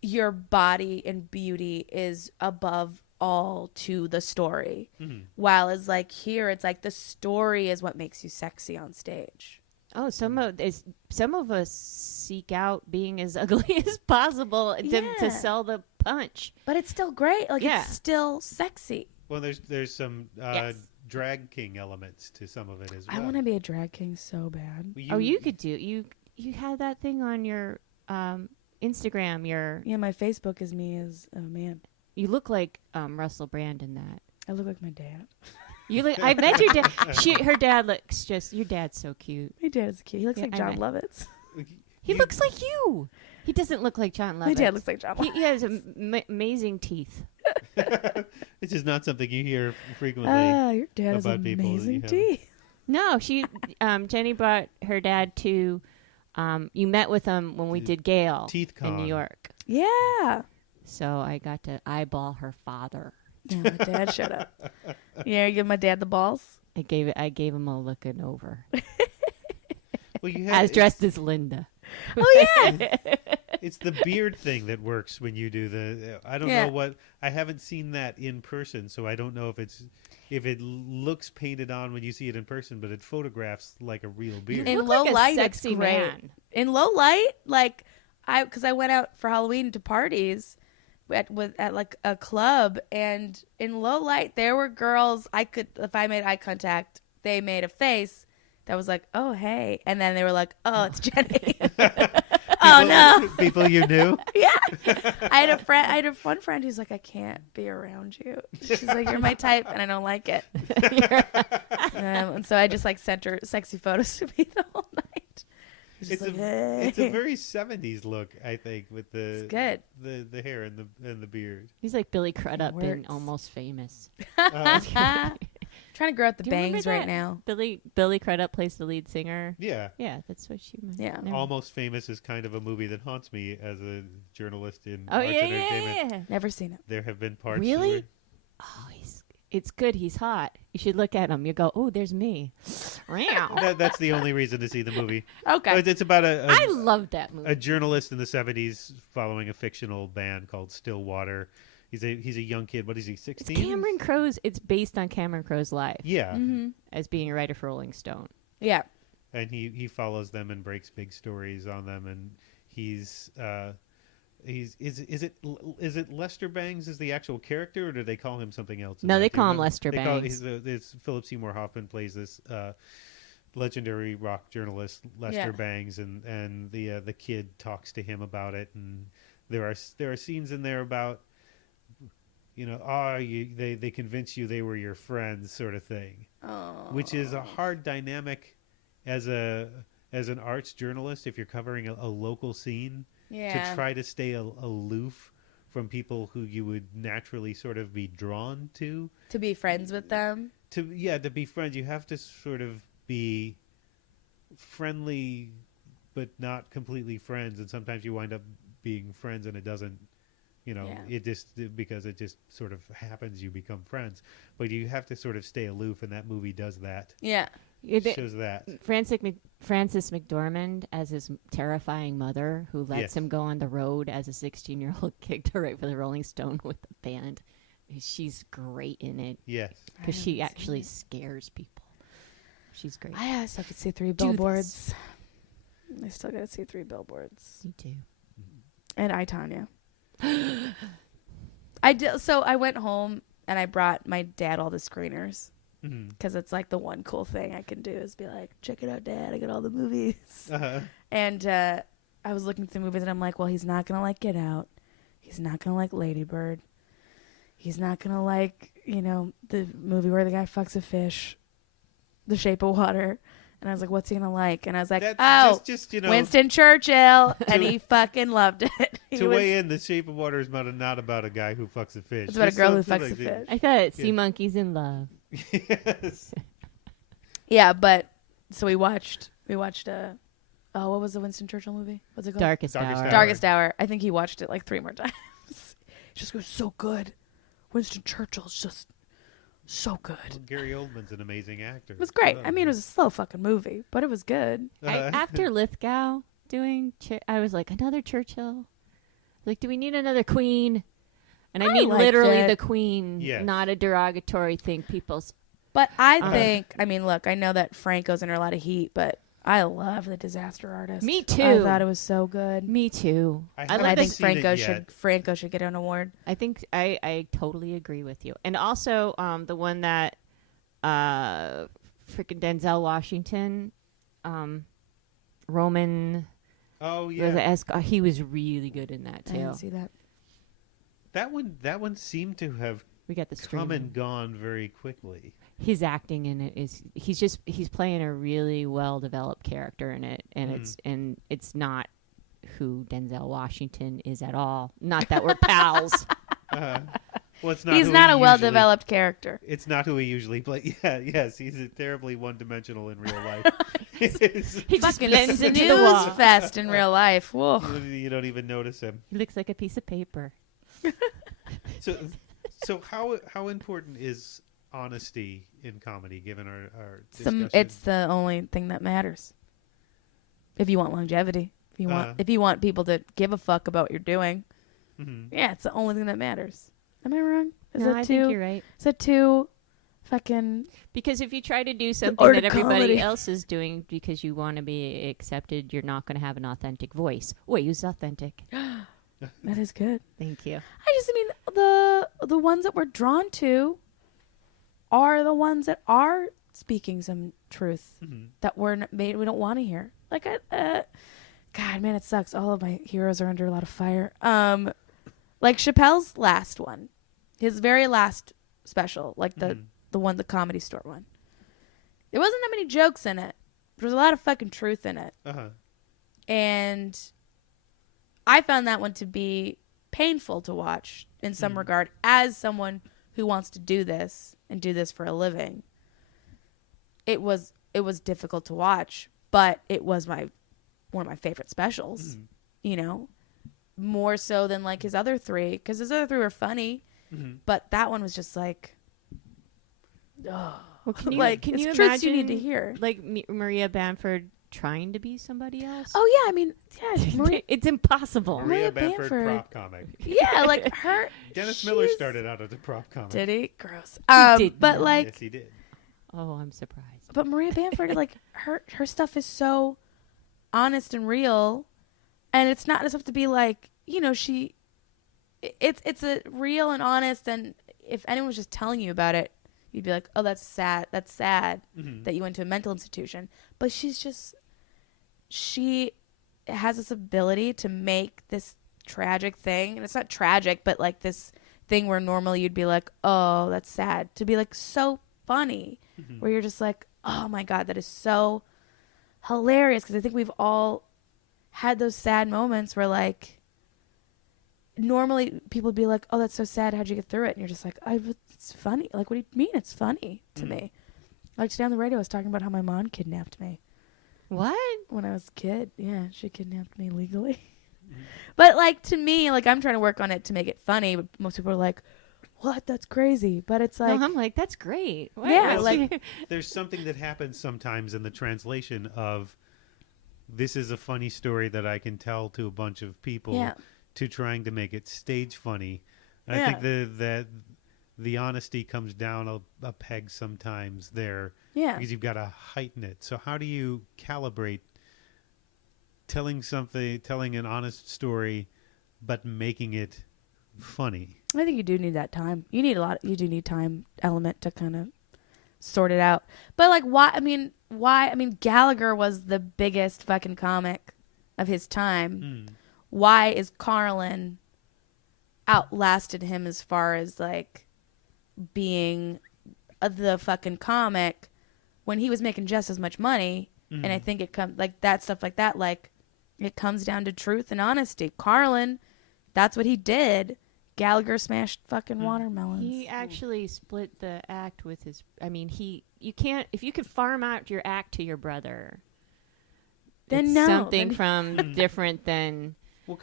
your body and beauty is above all to the story. While as like here, it's like the story is what makes you sexy on stage. Oh, some of us seek out being as ugly as possible to sell the punch. But it's still great. Like it's still sexy. Well, there's some drag king elements to some of it as well. I want to be a drag king so bad. You could do you have that thing on your Instagram. My Facebook is me as a man. You look like Russell Brand in that. I look like my dad. You look. I met your dad. Her dad looks just. Your dad's so cute. My dad is cute. He looks like John Lovitz. He looks like you. He doesn't look like John Lovitz. My dad looks like John Lovitz. He has amazing teeth. It's just not something you hear frequently. Your dad has amazing teeth. No, Jenny brought her dad to. You met with him when we did Gale in New York. Yeah. So I got to eyeball her father. Yeah, my dad showed up. Yeah, you give my dad the balls. I gave him a looking over. Well, as dressed as Linda. Oh yeah. It's the beard thing that works when you do the. I don't know what. I haven't seen that in person, so I don't know if it looks painted on when you see it in person, but it photographs like a real beard. In low light, it's sexy great. Man. In low light, like because I went out for Halloween to parties at like a club, and in low light there were girls. If I made eye contact, they made a face that was like, "Oh hey," and then they were like, "Oh, it's Jenny." Oh no! People you knew? Yeah. I had one friend who's like, I can't be around you. She's like, you're my type, and I don't like it. And so I just like sent her sexy photos to me the whole night. It's a very 70s look, I think, with the hair and the beard. He's like Billy Crudup in Almost Famous. Trying to grow out the bangs right now. Billy Crudup plays the lead singer. Yeah. Yeah, that's what she meant. Yeah. Almost Famous is kind of a movie that haunts me as a journalist in arts and entertainment. Yeah. Never seen it. There have been parts. Really? Oh, it's good. He's hot. You should look at him. You go, oh, there's me. That's the only reason to see the movie. Okay. But it's about I love that movie. A journalist in the 70s following a fictional band called Stillwater. He's a young kid. What is he, 16? It's Cameron Crowe's. It's based on Cameron Crowe's life. Yeah. As being a writer for Rolling Stone. Yeah. And he follows them and breaks big stories on them. And is it Lester Bangs is the actual character, or do they call him something else? No, they call him Lester Bangs. It's Philip Seymour Hoffman plays this legendary rock journalist Lester Bangs, and the kid talks to him about it, and there are scenes in there about they convince you they were your friends, sort of thing. Oh. Which is a hard dynamic as an arts journalist if you're covering a local scene to try to stay aloof from people who you would naturally sort of be drawn to be friends with them. To be friends, you have to sort of be friendly but not completely friends, and sometimes you wind up being friends and it doesn't, it just, because it just sort of happens, you become friends, but you have to sort of stay aloof, and that movie does that. Shows that. Frances McDormand as his terrifying mother, who lets him go on the road as a 16-year-old kid to write for the Rolling Stone with the band. She's great in it. Yes. Because she actually scares people. She's great. I still could see 3 billboards. I still got to see 3 billboards. Me too. And I, Tanya. I did. So I went home and I brought my dad all the screeners. Because it's like the one cool thing I can do is be like, check it out, Dad. I got all the movies. And I was looking through movies and I'm like, well, he's not going to like Get Out. He's not going to like Lady Bird. He's not going to like, the movie where the guy fucks a fish, The Shape of Water. And I was like, what's he going to like? And I was like, just Winston Churchill. And he fucking loved it. To weigh in, The Shape of Water is not about a guy who fucks a fish. It's about a girl who fucks a fish. I thought Sea Monkeys in Love. Yes. Yeah, but so we watched what was the Winston Churchill movie? What's it called? Darkest Hour. Darkest Hour. I think he watched it like 3 more times. He just goes, so good. Winston Churchill's just so good. Well, Gary Oldman's an amazing actor. It was great. I mean, it was a slow fucking movie, but it was good. After Lithgow doing, I was like, another Churchill? Like, do we need another Queen? And I mean literally the Queen, not a derogatory thing. But I think, look, I know that Franco's under a lot of heat, but I love The Disaster Artist. Me too. I thought it was so good. Me too. I think Franco should get an award. I think I totally agree with you. And also the one that freaking Denzel Washington, Roman. Oh yeah. He was really good in that too. I didn't see that. That one seemed to have come and gone very quickly. His acting in it is he's playing a really well developed character in it, and it's not who Denzel Washington is at all. Not that we're pals. Well, it's not. He's not a well developed character. It's not who he usually plays. Yes, he's terribly one dimensional in real life. He just blends into the wall. Fest in real life. Whoa. You don't even notice him. He looks like a piece of paper. So how important is honesty in comedy, given our discussion? It's the only thing that matters. If you want longevity, if you want people to give a fuck about what you're doing, it's the only thing that matters. Am I wrong? I think you're right. Is that too fucking? Because if you try to do something that everybody else is doing because you want to be accepted, you're not going to have an authentic voice. Wait, who's authentic? That is good. Thank you. The ones that we're drawn to are the ones that are speaking some truth that we don't want to hear. Like, God, man, it sucks. All of my heroes are under a lot of fire. Like Chappelle's last one, his very last special, like the one, the Comedy Store one. There wasn't that many jokes in it. There was a lot of fucking truth in it. And I found that one to be painful to watch in some regard as someone who wants to do this and do this for a living. It was difficult to watch, but it was one of my favorite specials, more so than like his other 3, because his other 3 were funny, but that one was just like, oh, well, can you imagine you need to hear like Maria Bamford trying to be somebody else? Oh yeah, Maria, it's impossible. Maria Bamford prop comic. Yeah, like her. Dennis Miller started out as a prop comic. Did he? Gross. He did but like, yes, he did. Oh, I'm surprised. But Maria Bamford, like her stuff is so honest and real, and it's not enough to be like, it's a real and honest, and if anyone was just telling you about it, you'd be like, oh, that's sad that you went to a mental institution. But she has this ability to make this tragic thing, and it's not tragic, but like this thing where normally you'd be like, oh, that's sad, to be like so funny, where you're just like, oh my God, that is so hilarious. Because I think we've all had those sad moments where like normally people would be like, oh, that's so sad, how'd you get through it? And you're just like, it's funny. Like, what do you mean it's funny to me? Like today on the radio I was talking about how my mom kidnapped me. What? When I was a kid. Yeah, she kidnapped me legally. But like to me, like I'm trying to work on it to make it funny, but most people are like, what? That's crazy. But it's like, no, I'm like, that's great. What? Yeah, like there's something that happens sometimes in the translation of this is a funny story that I can tell to a bunch of people to trying to make it stage funny. And I think that the honesty comes down a peg sometimes there. Yeah. Because you've got to heighten it. So how do you calibrate telling an honest story, but making it funny? I think you do need that time. You do need time element to kind of sort it out. But like, why? I mean, Gallagher was the biggest fucking comic of his time. Why is Carlin outlasted him as far as like being the fucking comic when he was making just as much money? And I think it comes like that stuff like that. Like it comes down to truth and honesty. Carlin, that's what he did. Gallagher smashed fucking watermelons. He actually split the act with his. I mean, you can't, if you could farm out your act to your brother, then it's no, something from different than. Well,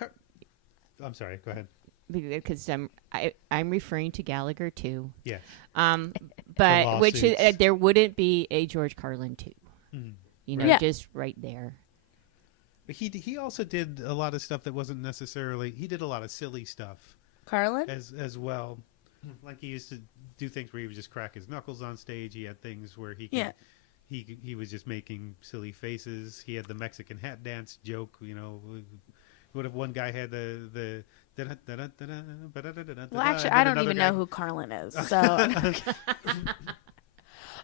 I'm sorry. Go ahead. Because I'm referring to Gallagher too. Yeah. But which is, there wouldn't be a George Carlin too. You know, just right there. But he also did a lot of stuff that wasn't necessarily. He did a lot of silly stuff. Carlin? As well. Like he used to do things where he would just crack his knuckles on stage. He had things where he was just making silly faces. He had the Mexican hat dance joke, you know. What if one guy had the well, actually, I don't even know who Carlin is. So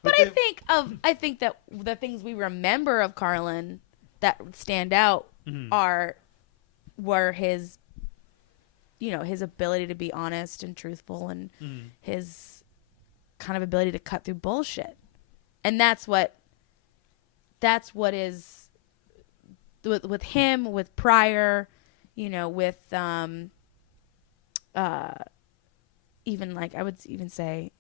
But I think that the things we remember of Carlin that stand out were his, you know, his ability to be honest and truthful, and his kind of ability to cut through bullshit. And that's what is with him, with Pryor, you know, with even like I would even say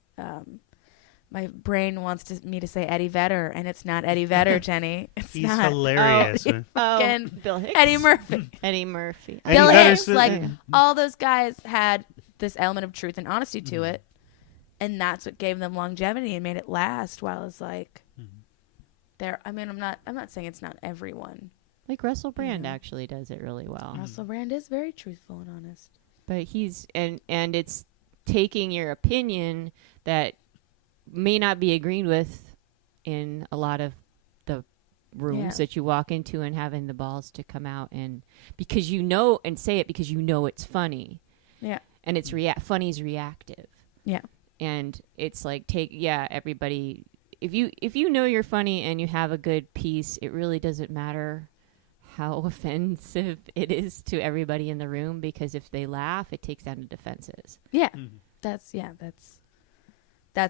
my brain wants me to say Eddie Vedder, and it's not Eddie Vedder, Jenny. He's not. Hilarious. Bill Hicks. Eddie Murphy. Eddie Murphy. Bill Hicks. Like all those guys had this element of truth and honesty to it, and that's what gave them longevity and made it last. While it's like, there. I mean, I'm not saying it's not everyone. Like Russell Brand actually does it really well. Russell Brand is very truthful and honest. But he's and it's taking your opinion that may not be agreed with in a lot of the rooms that you walk into, and having the balls to come out and because you know and say it because you know it's funny. Yeah. And it's funny's reactive. Yeah. And it's like everybody if you know you're funny and you have a good piece, it really doesn't matter how offensive it is to everybody in the room, because if they laugh, it takes down the defenses. Yeah. That's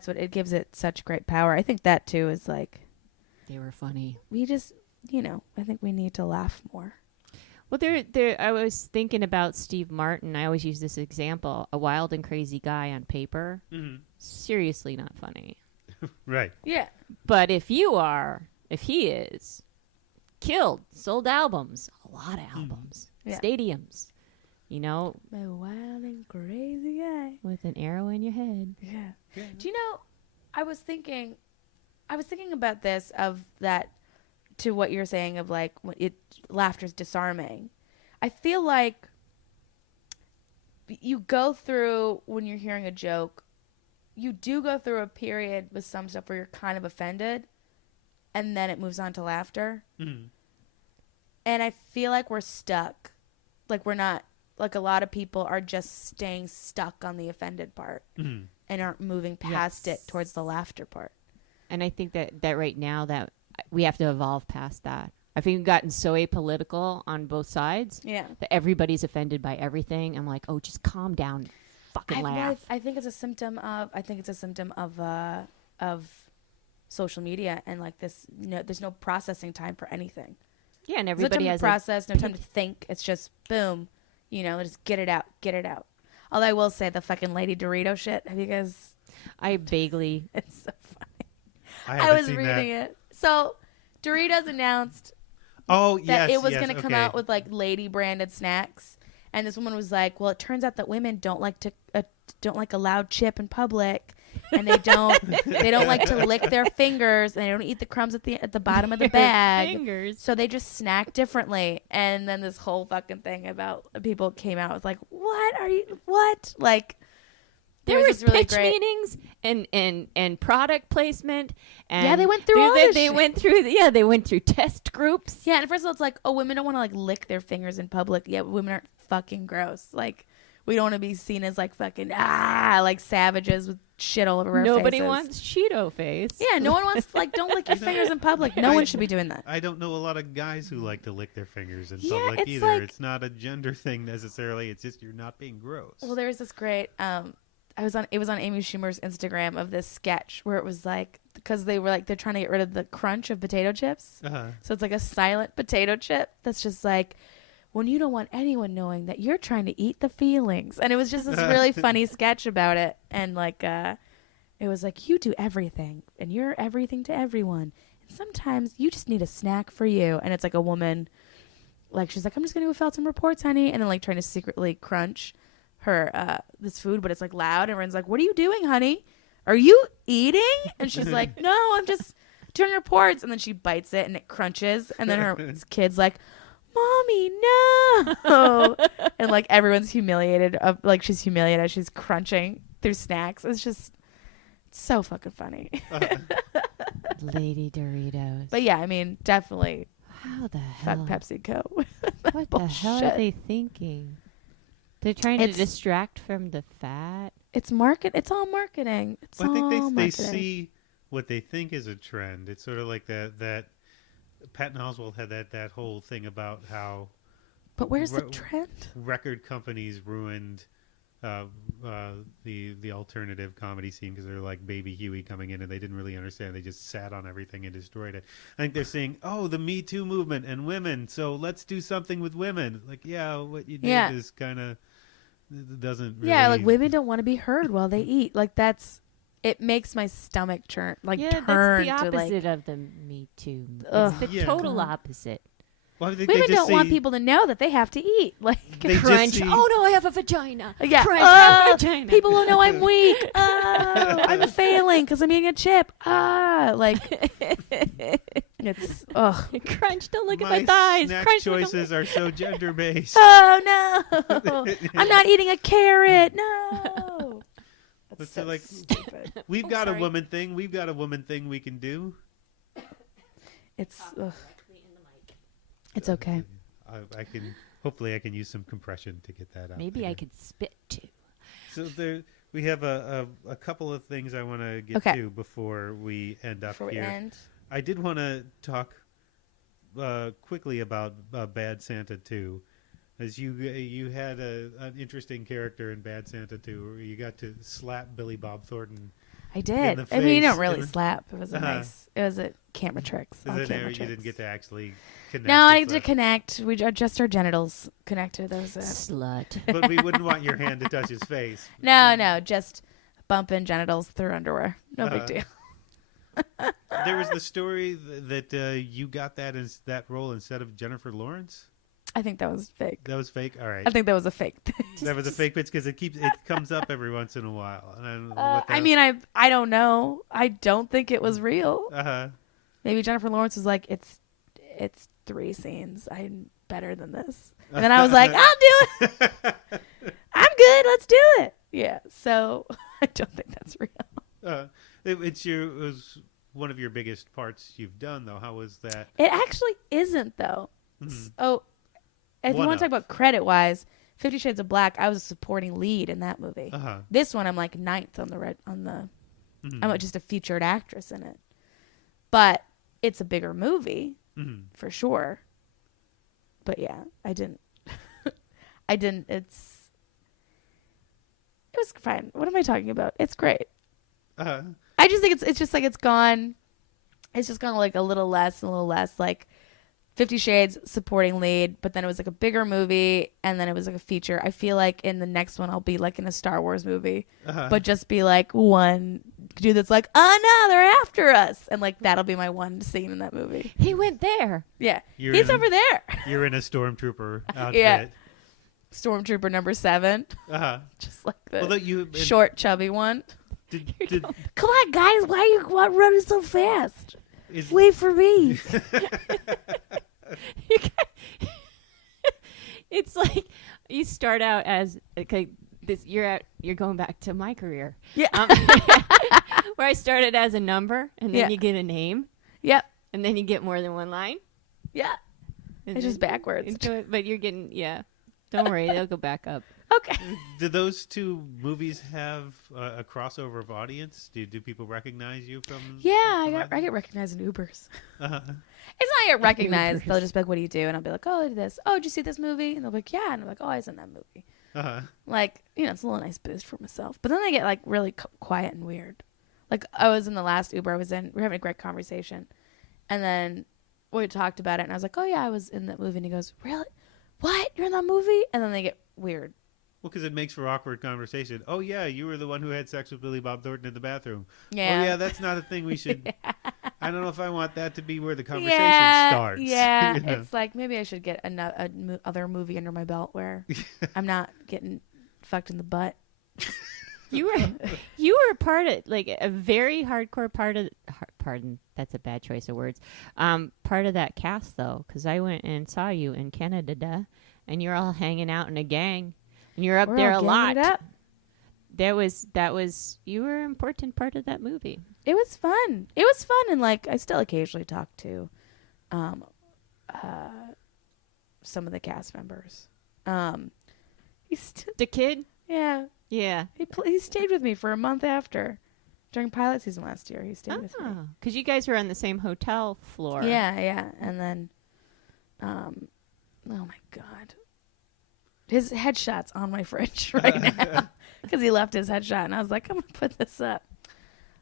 what it gives it such great power. I think that too is like they were funny. We just, I think we need to laugh more. Well, I was thinking about Steve Martin. I always use this example: a wild and crazy guy on paper, seriously not funny. Right. Yeah. But if he is killed, sold albums, a lot of albums, stadiums. My wild and crazy guy with an arrow in your head. Yeah. Do you know? I was thinking about this to what you're saying of like laughter's disarming. I feel like you go through when you're hearing a joke, you do go through a period with some stuff where you're kind of offended, and then it moves on to laughter. Mm-hmm. And I feel like we're stuck, like we're not. Like a lot of people are just staying stuck on the offended part and aren't moving past it towards the laughter part. And I think that right now that we have to evolve past that. I think we've gotten so apolitical on both sides that everybody's offended by everything. I'm like, oh, just calm down, fucking laugh. I think it's a symptom of social media and like this. No, there's no processing time for anything. Yeah, and There's everybody no time has to process, no time to think. It's just boom, just get it out. Although I will say the fucking Lady Dorito shit. Have you guys? I vaguely. It's so funny. I I was seen reading that. it. So Doritos announced Oh, that yes, it was yes, going to come okay. out with like lady branded snacks, and this woman was like, "Well, it turns out that women don't like a loud chip in public, and they don't like to lick their fingers, and they don't eat the crumbs at the bottom of the bag, Fingers. so they just snack differently." And then this whole fucking thing about people came out with like, "What? Like." There was really pitch great meetings and product placement. And Yeah, they went through all this They shit. went through test groups. Yeah, and first of all, it's like, oh, women don't want to like lick their fingers in public. Yeah, women aren't fucking gross. Like, we don't want to be seen as like fucking like savages with shit all over our Nobody faces. wants Cheeto face. Yeah, no one wants like don't lick your fingers in public. No one should be doing that. I don't know a lot of guys who like to lick their fingers in Yeah, public it's either. like- It's not a gender thing necessarily. It's just you're not being gross. Well, there was this great. It was on Amy Schumer's Instagram of this sketch where it was like because they were like they're trying to get rid of the crunch of potato chips. Uh-huh. So it's like a silent potato chip that's just like when you don't want anyone knowing that you're trying to eat the feelings. And it was just this really funny sketch about it. And like it was like you do everything and you're everything to everyone. And sometimes you just need a snack for you. And it's like a woman like she's like, I'm just gonna go fill out some reports, honey, and then like trying to secretly crunch her this food, but it's like loud and everyone's like, what are you doing, honey? Are you eating? And she's like, no, I'm just doing reports. And then she bites it and it crunches and then her kid's like, Mommy, no. And like everyone's humiliated like she's humiliated as she's crunching through snacks. It's just so fucking funny. Lady Doritos. But yeah, I mean, definitely How the hell? fuck PepsiCo. What the hell are they thinking? They're trying to distract from the fat. It's all marketing. It's Well, I think all they marketing. see what they think is a trend. It's sort of like that Patton Oswalt had that whole thing about how But where's the trend? record companies ruined the alternative comedy scene because they're like Baby Huey coming in and they didn't really understand. They just sat on everything and destroyed it. I think they're saying, oh, the Me Too movement and women, so let's do something with women. Like, yeah, what you did is kind of doesn't really... Yeah, like women don't want to be heard while they eat. Like it makes my stomach turn. Like Yeah, turn that's the to opposite like. of the Me Too. Ugh. It's the Yeah. total opposite. Well, I think Women they just don't want see- people to know that they have to eat. Like They just Crunch. see- Oh no, I have a vagina. yeah, Crunch. I have a oh, vagina. people will know I'm weak. Oh, I'm failing because I'm eating a chip. Like it's Crunch. Don't look My at my thighs. snack Crunch. choices are so gender-based. Oh no, I'm not eating a carrot. No. That's But so they're like, stupid. We've got sorry. a woman thing. We've got a woman thing we can do. It's it's okay. I can hopefully I can use some compression to get that out. Maybe there. I could spit too. So there we have a couple of things I want to get Okay. to before we end up Before we here. end. I did want to talk quickly about Bad Santa 2. As you had an interesting character in Bad Santa 2 where you got to slap Billy Bob Thornton. I in did. the I mean, you face. don't really slap. It was a Uh-huh. nice. It was a camera tricks. Is All it camera there? You tricks. didn't get to actually connect. No, I with did connect. We just our genitals connected. That was it. Slut. but we wouldn't want your hand to touch his face. No, just bumping genitals through underwear. No big deal. There was the story that you got that role instead of Jennifer Lawrence. I think that was fake. That was fake. All right, I think that was a fake thing. that was a fake pitch because it comes up every once in a while. And I don't know what I mean, I don't know. I don't think it was real. Uh-huh. Maybe Jennifer Lawrence was like, it's 3 scenes. I'm better than this. And then I was like, I'll do it. I'm good. Let's do it. Yeah. So I don't think that's real. It was one of your biggest parts you've done, though. How was that? It actually isn't though. Mhm. So if you One want to of. talk about credit wise, 50 Shades of Black, I was a supporting lead in that movie. Uh-huh. This one, I'm like 9th on the. Mhm. I'm just a featured actress in it, but it's a bigger movie Mhm. for sure. But yeah, I didn't. It was fine. What am I talking about? It's great. Uh-huh. I just think it's just like it's gone. It's just gone like a little less like 50 Shades supporting lead, but then it was like a bigger movie, and then it was like a feature. I feel like in the next one I'll be like in a Star Wars movie, but just be like one dude that's like, oh no, they're after us, and like that'll be my one scene in that movie. He went there. Yeah, he's over there. You're in a stormtrooper outfit. Yeah, Stormtrooper number 7. Just like the you short, chubby one. Come on, guys! Why are you running so fast? Wait for me. It's like you start out as okay, this. You're going back to my career. Yeah, where I started as a number, and then you get a name. Yep, and then you get more than one line. Yeah, it's just backwards. But you're getting Don't worry, they'll go back up. Okay. Do those two movies have a crossover of audience? Do people recognize you from? Yeah, I get recognized in Ubers. It's not I get recognized. They'll just be like, "What do you do?" And I'll be like, "Oh, I did this. Oh, did you see this movie?" And they'll be like, "Yeah." And I'm like, "Oh, I was in that movie." Like, it's a little nice boost for myself. But then they get like really quiet and weird. Like I was in the last Uber I was in. We were having a great conversation, and then we talked about it, and I was like, "Oh yeah, I was in that movie." And he goes, "Really? What? You're in that movie?" And then they get weird. Well, because it makes for awkward conversation. Oh, yeah, you were the one who had sex with Billy Bob Thornton in the bathroom. Yeah. Oh, yeah, that's not a thing we should... I don't know if I want that to be where the conversation starts. Yeah, It's like maybe I should get another movie under my belt where I'm not getting fucked in the butt. You were part of, like, a very hardcore part of... Pardon, that's a bad choice of words. Part of that cast, though, because I went and saw you in Canada, and you're all hanging out in a gang. And you're up there a lot. That was you were an important part of that movie. It was fun, and like I still occasionally talk to some of the cast members. The kid? Yeah. He stayed with me for a month after. During pilot season last year, he stayed with me. Because you guys were on the same hotel floor. Yeah. And then, oh my God. His headshot's on my fridge right now because he left his headshot, and I was like, I'm gonna put this up.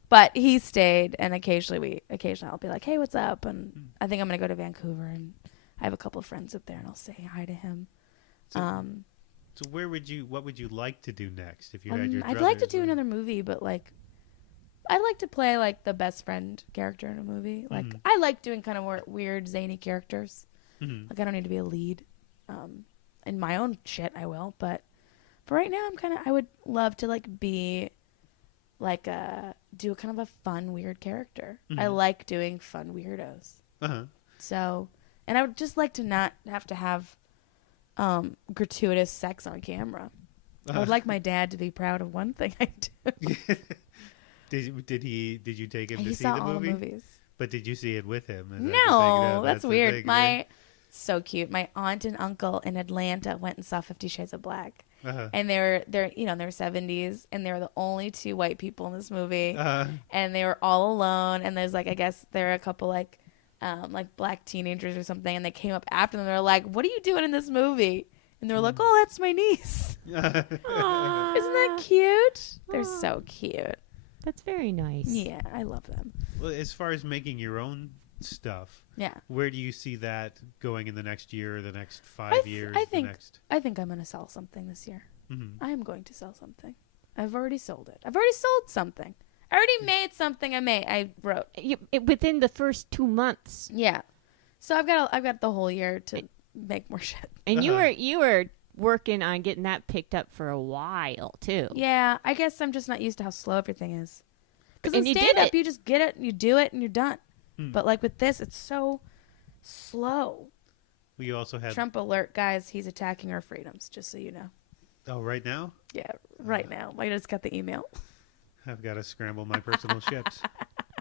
But he stayed, and occasionally I'll be like, hey, what's up? And I think I'm gonna go to Vancouver, and I have a couple of friends up there, and I'll say hi to him. So what would you like to do next if you had your? I'd like to do another movie, but like, I'd like to play like the best friend character in a movie. Like I like doing kind of more weird, zany characters. Like I don't need to be a lead. In my own shit, I will, but for right now, I would love to like be like do kind of a fun, weird character. I like doing fun weirdos. So, and I would just like to not have to have gratuitous sex on camera. I would like my dad to be proud of one thing I do. Did you take him to see saw the all movie? The movies. But did you see it with him? No, that's weird. So cute. My aunt and uncle in Atlanta went and saw 50 Shades of Black. And they're in their 70s, and they were the only two white people in this movie. And they were all alone, and there's like, I guess there are a couple like black teenagers or something, and they came up after them. They're like, what are you doing in this movie? And they were like, oh, that's my niece. Isn't that cute? They're so cute. That's very nice. Yeah, I love them. Well, as far as making your own stuff, where do you see that going in the next year or the next 5 years? I think I'm going to sell something this year. I am going to sell something. I've already sold it. I've already sold something. I already made something I wrote. Within the first 2 months. Yeah. So I've got the whole year to make more shit. And you were working on getting that picked up for a while too. Yeah, I guess I'm just not used to how slow everything is. Because in you stand-up, you just get it, and you do it, and you're done. But like with this, it's so slow. We also had Trump alert, guys. He's attacking our freedoms, just so you know. Oh, right now? Yeah, right now. I just got the email. I've got to scramble my personal ships.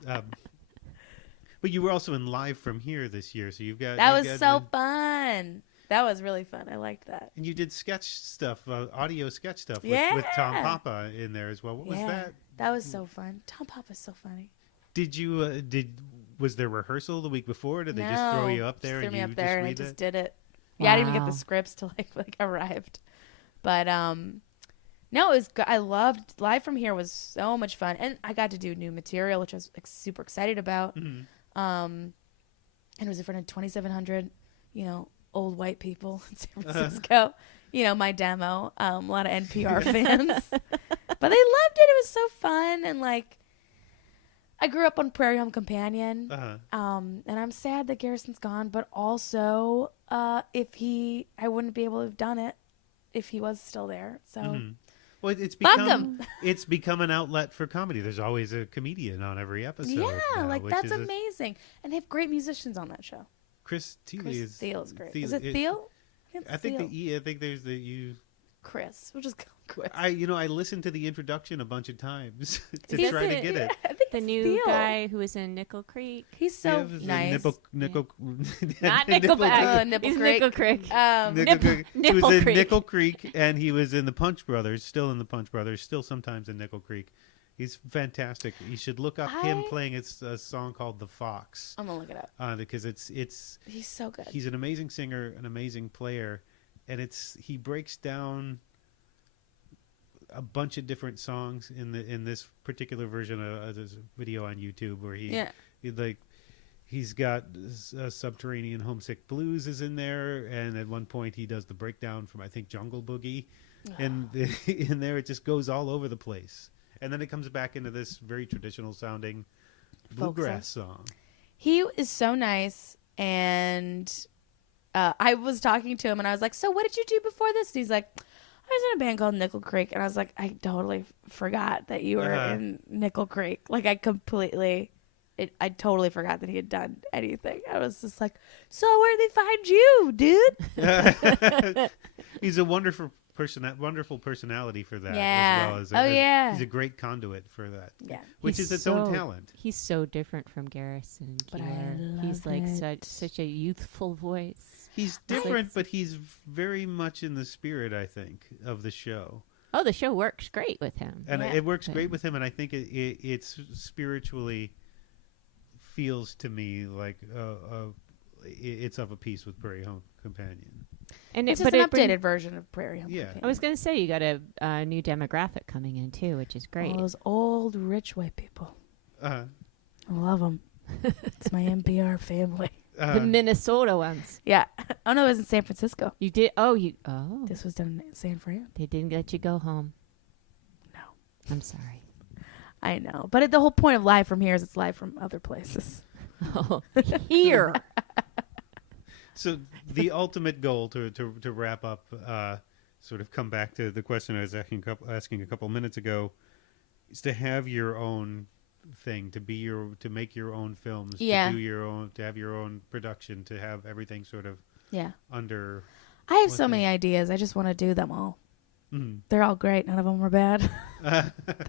But you were also in Live from Here this year, so that was so fun. That was really fun. I liked that. And you did sketch stuff, audio sketch stuff with Tom Papa in there as well. What was that? That was so fun. Tom Papa's so funny. Was there rehearsal the week before? Or did they just throw you up there and you just read and I just did it? Wow. Yeah, I didn't even get the scripts till like arrived. But No, it was good. I loved Live from Here was so much fun. And I got to do new material, which I was super excited about. Mhm. And it was in front of 2,700, old white people in San Francisco. My demo, a lot of NPR fans. But they loved it. It was so fun. And, like, I grew up on Prairie Home Companion. And I'm sad that Garrison's gone. But also, I wouldn't be able to have done it if he was still there. So, Well, it's Fuck become 'em. it's become an outlet for comedy. There's always a comedian on every episode. yeah, now, like, which that's is amazing. And they have great musicians on that show. Chris Thiele Chris is Thiele is great. Thiele- Is it Thiele? I think I think there's the you. Chris. We'll just call him Chris. I listened to the introduction a bunch of times to He's try to a- get it. I think The it's new Thiele. guy who was in Nickel Creek. He's so Yeah, it was a nice. Nickel Not Nipple Nickelback. Nipple He's Creek. Nickel Creek. Nickel Creek. He was Nipple in Creek. Nickel Creek, and he was in the Punch Brothers. Still in the Punch Brothers. Still sometimes in Nickel Creek. He's fantastic. You should look up him playing a song called "The Fox" I'm gonna look it up. because it's He's so good. he's an amazing singer, an amazing player, and he breaks down a bunch of different songs in this particular version of this video on YouTube where he's got Subterranean Homesick Blues is in there, and at one point he does the breakdown from I think Jungle Boogie, and in there it just goes all over the place, and then it comes back into this very traditional sounding bluegrass song. He is so nice, and I was talking to him, and I was like, "So what did you do before this?" And he's like, "I was in a band called Nickel Creek," and I was like, "I totally forgot that you were in Nickel Creek. Like, I totally forgot that he had done anything." I was just like, "So where'd they find you, dude?" He's a wonderful personality for that. Yeah. As well as yeah. he's a great conduit for that. Yeah. Which He's is its own so- talent. He's so different from Garrison But I Keillor. love He's like it. such a youthful voice. He's different, but he's very much in the spirit, I think, of the show. Oh, the show works great with him. And Yeah. it works great with him, and I think it's spiritually feels to me like it's of a piece with Prairie Home Companion. And It's it, just but an it bring- updated version of Prairie Home Yeah. Companion. I was going to say you got a new demographic coming in too, which is great. All those old, rich white people. Uh, I love them. It's my NPR family. The Minnesota ones. Yeah. Oh, no, it was in San Francisco. You did. Oh. This was done in San Fran. They didn't let you go home. No. I'm sorry. I know. But the whole point of Live from Here is it's live from other places. Oh, here. So the ultimate goal to wrap up, sort of come back to the question I was asking a couple minutes ago, is to have your own thing, to make your own films, Yeah. to have your own production, to have everything sort of Yeah. under. I have What so the- many ideas. I just want to do them all. Mhm. They're all great. None of them are bad.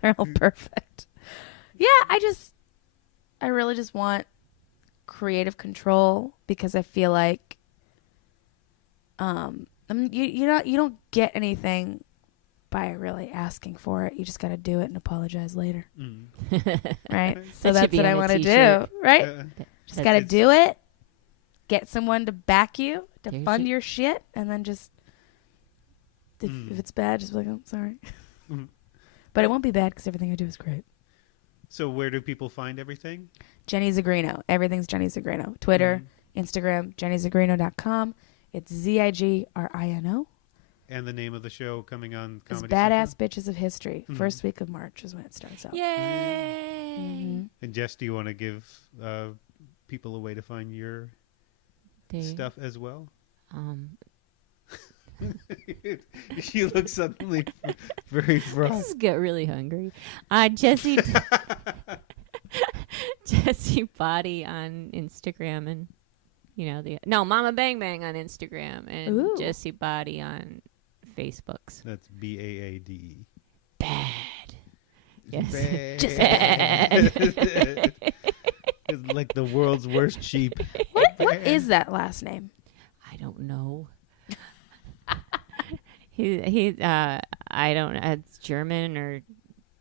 They're all perfect. Yeah, I really just want creative control because I feel like you don't get anything by really asking for it. You just got to do it and apologize later, Mm. right? That So should that's be what on I a want to t-shirt. do, right? Just got to it's- do it. Get someone to back you, to There's fund your- your shit, and then just if it's bad, just be like, "Oh, sorry." Mhm. But it won't be bad because everything I do is great. So where do people find everything? Jenny Zigrino. Everything's Jenny Zigrino. Twitter, Instagram, jennyzigrino.com. It's Zigrino. And the name of the show coming on It's Comedy Badass Central? Bitches of History. Mhm. First week of March is when it starts out. Yay. Mhm. And Jess, do you want to give people a way to find your stuff as well? You look suddenly very I fraught. just get really hungry. Jessie Baade on Instagram and Mama Bang Bang on Instagram and Ooh. Jessie Baade on Facebooks. That's BAADE. Bad. Yes. Bad. Just bad. It's like the world's worst sheep. What is that last name? I don't know. I don't know. It's German or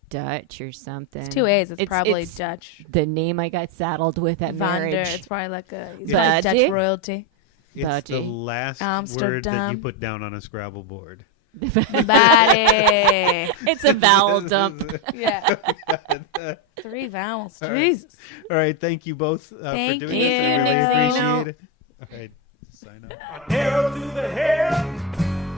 Dutch or something. It's two A's. It's probably it's Dutch. the name I got saddled with at Vander. marriage. It's probably like he's Yeah. probably Baade? Dutch royalty. It's the Dodgy. last word that you Amsterdam. put down on a Scrabble board. Baade. It's a vowel dump. Yeah. 3 vowels. Jesus. All right. Thank you both for Thank doing you, this. I really Nick Zano. appreciate it. All right. Sign off. Arrow through the hair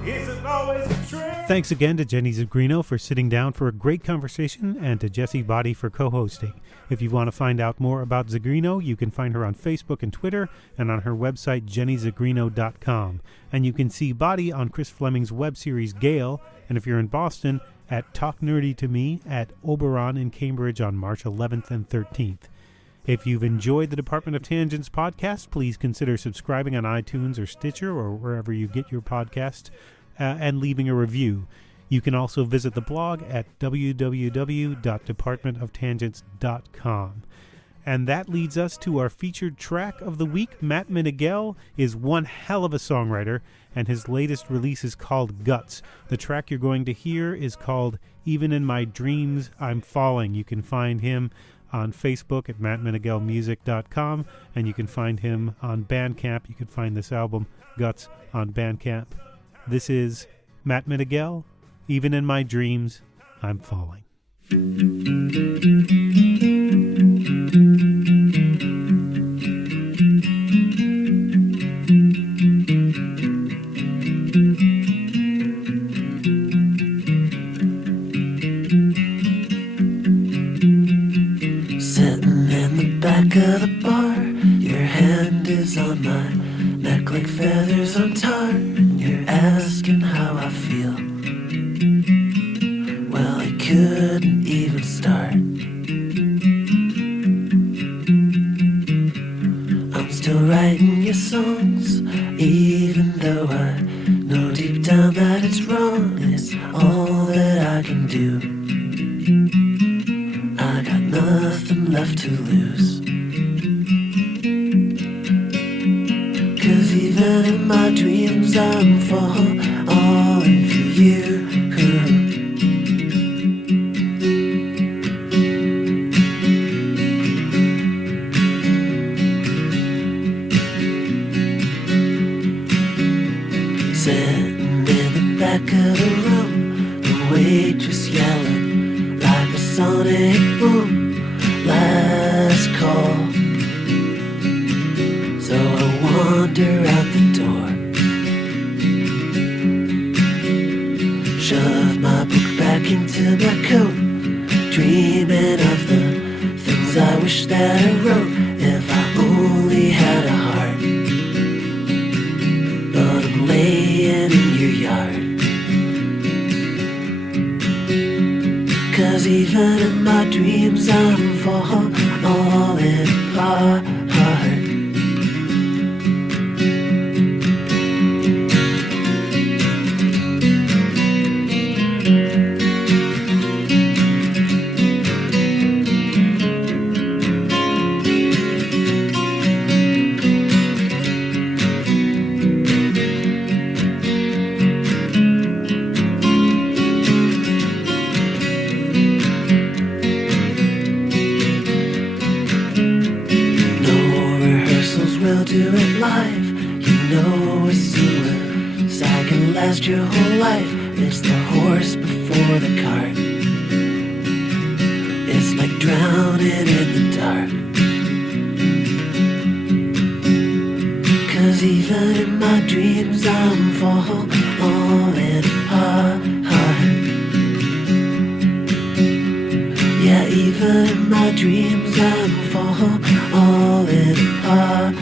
isn't always a trend. Thanks again to Jenny Zigrino for sitting down for a great conversation and to Jessie Baade for co-hosting. If you want to find out more about Zigrino, you can find her on Facebook and Twitter and on her website jennyzigrino.com. And you can see Baade on Chris Fleming's web series Gale, and if you're in Boston, at Talk Nerdy to Me at Oberon in Cambridge on March 11th and 13th. If you've enjoyed the Department of Tangents podcast, please consider subscribing on iTunes or Stitcher or wherever you get your podcast and leaving a review. You can also visit the blog at www.departmentoftangents.com. And that leads us to our featured track of the week. Matt Meneghel is one hell of a songwriter, and his latest release is called Guts. The track you're going to hear is called Even in My Dreams, I'm Falling. You can find him on Facebook at mattmeneghelmusic.com, and you can find him on Bandcamp. You can find this album, Guts, on Bandcamp. This is Matt Meneghel, Even in My Dreams, I'm Falling. Sitting in the back of the bar, your hand is on my neck like feathers on tar, and you're asking how I feel. Well, I couldn't even start. I'm still writing your songs, even though I know deep down that it's wrong. It's all that I can do. I got nothing left to lose. 'Cause even in my dreams I'm falling for you. Sitting in the back of the room, the waitress yelling like a sonic boom, last call. So I wander out the door, shove my book back into my coat, dreaming of the things I wish that I wrote if I only had a heart. But I'm laying in your yard. 'Cause even in my dreams I'm falling apart. We'll do it live, you know it's suicide can last your whole life. It's the horse before the cart. It's like drowning in the dark. 'Cause even in my dreams I'm falling apart. Yeah, even in my dreams I'm falling apart.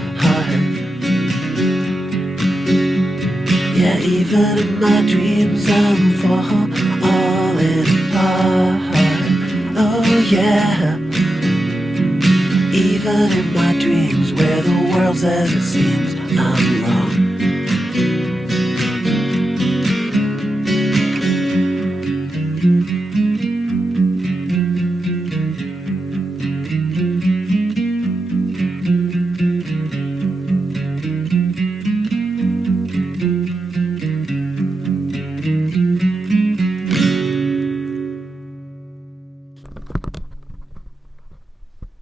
Yeah, even in my dreams I'm falling apart. Oh yeah. Even in my dreams, where the world's as it seems, I'm wrong.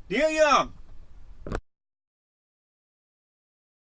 Neil Young.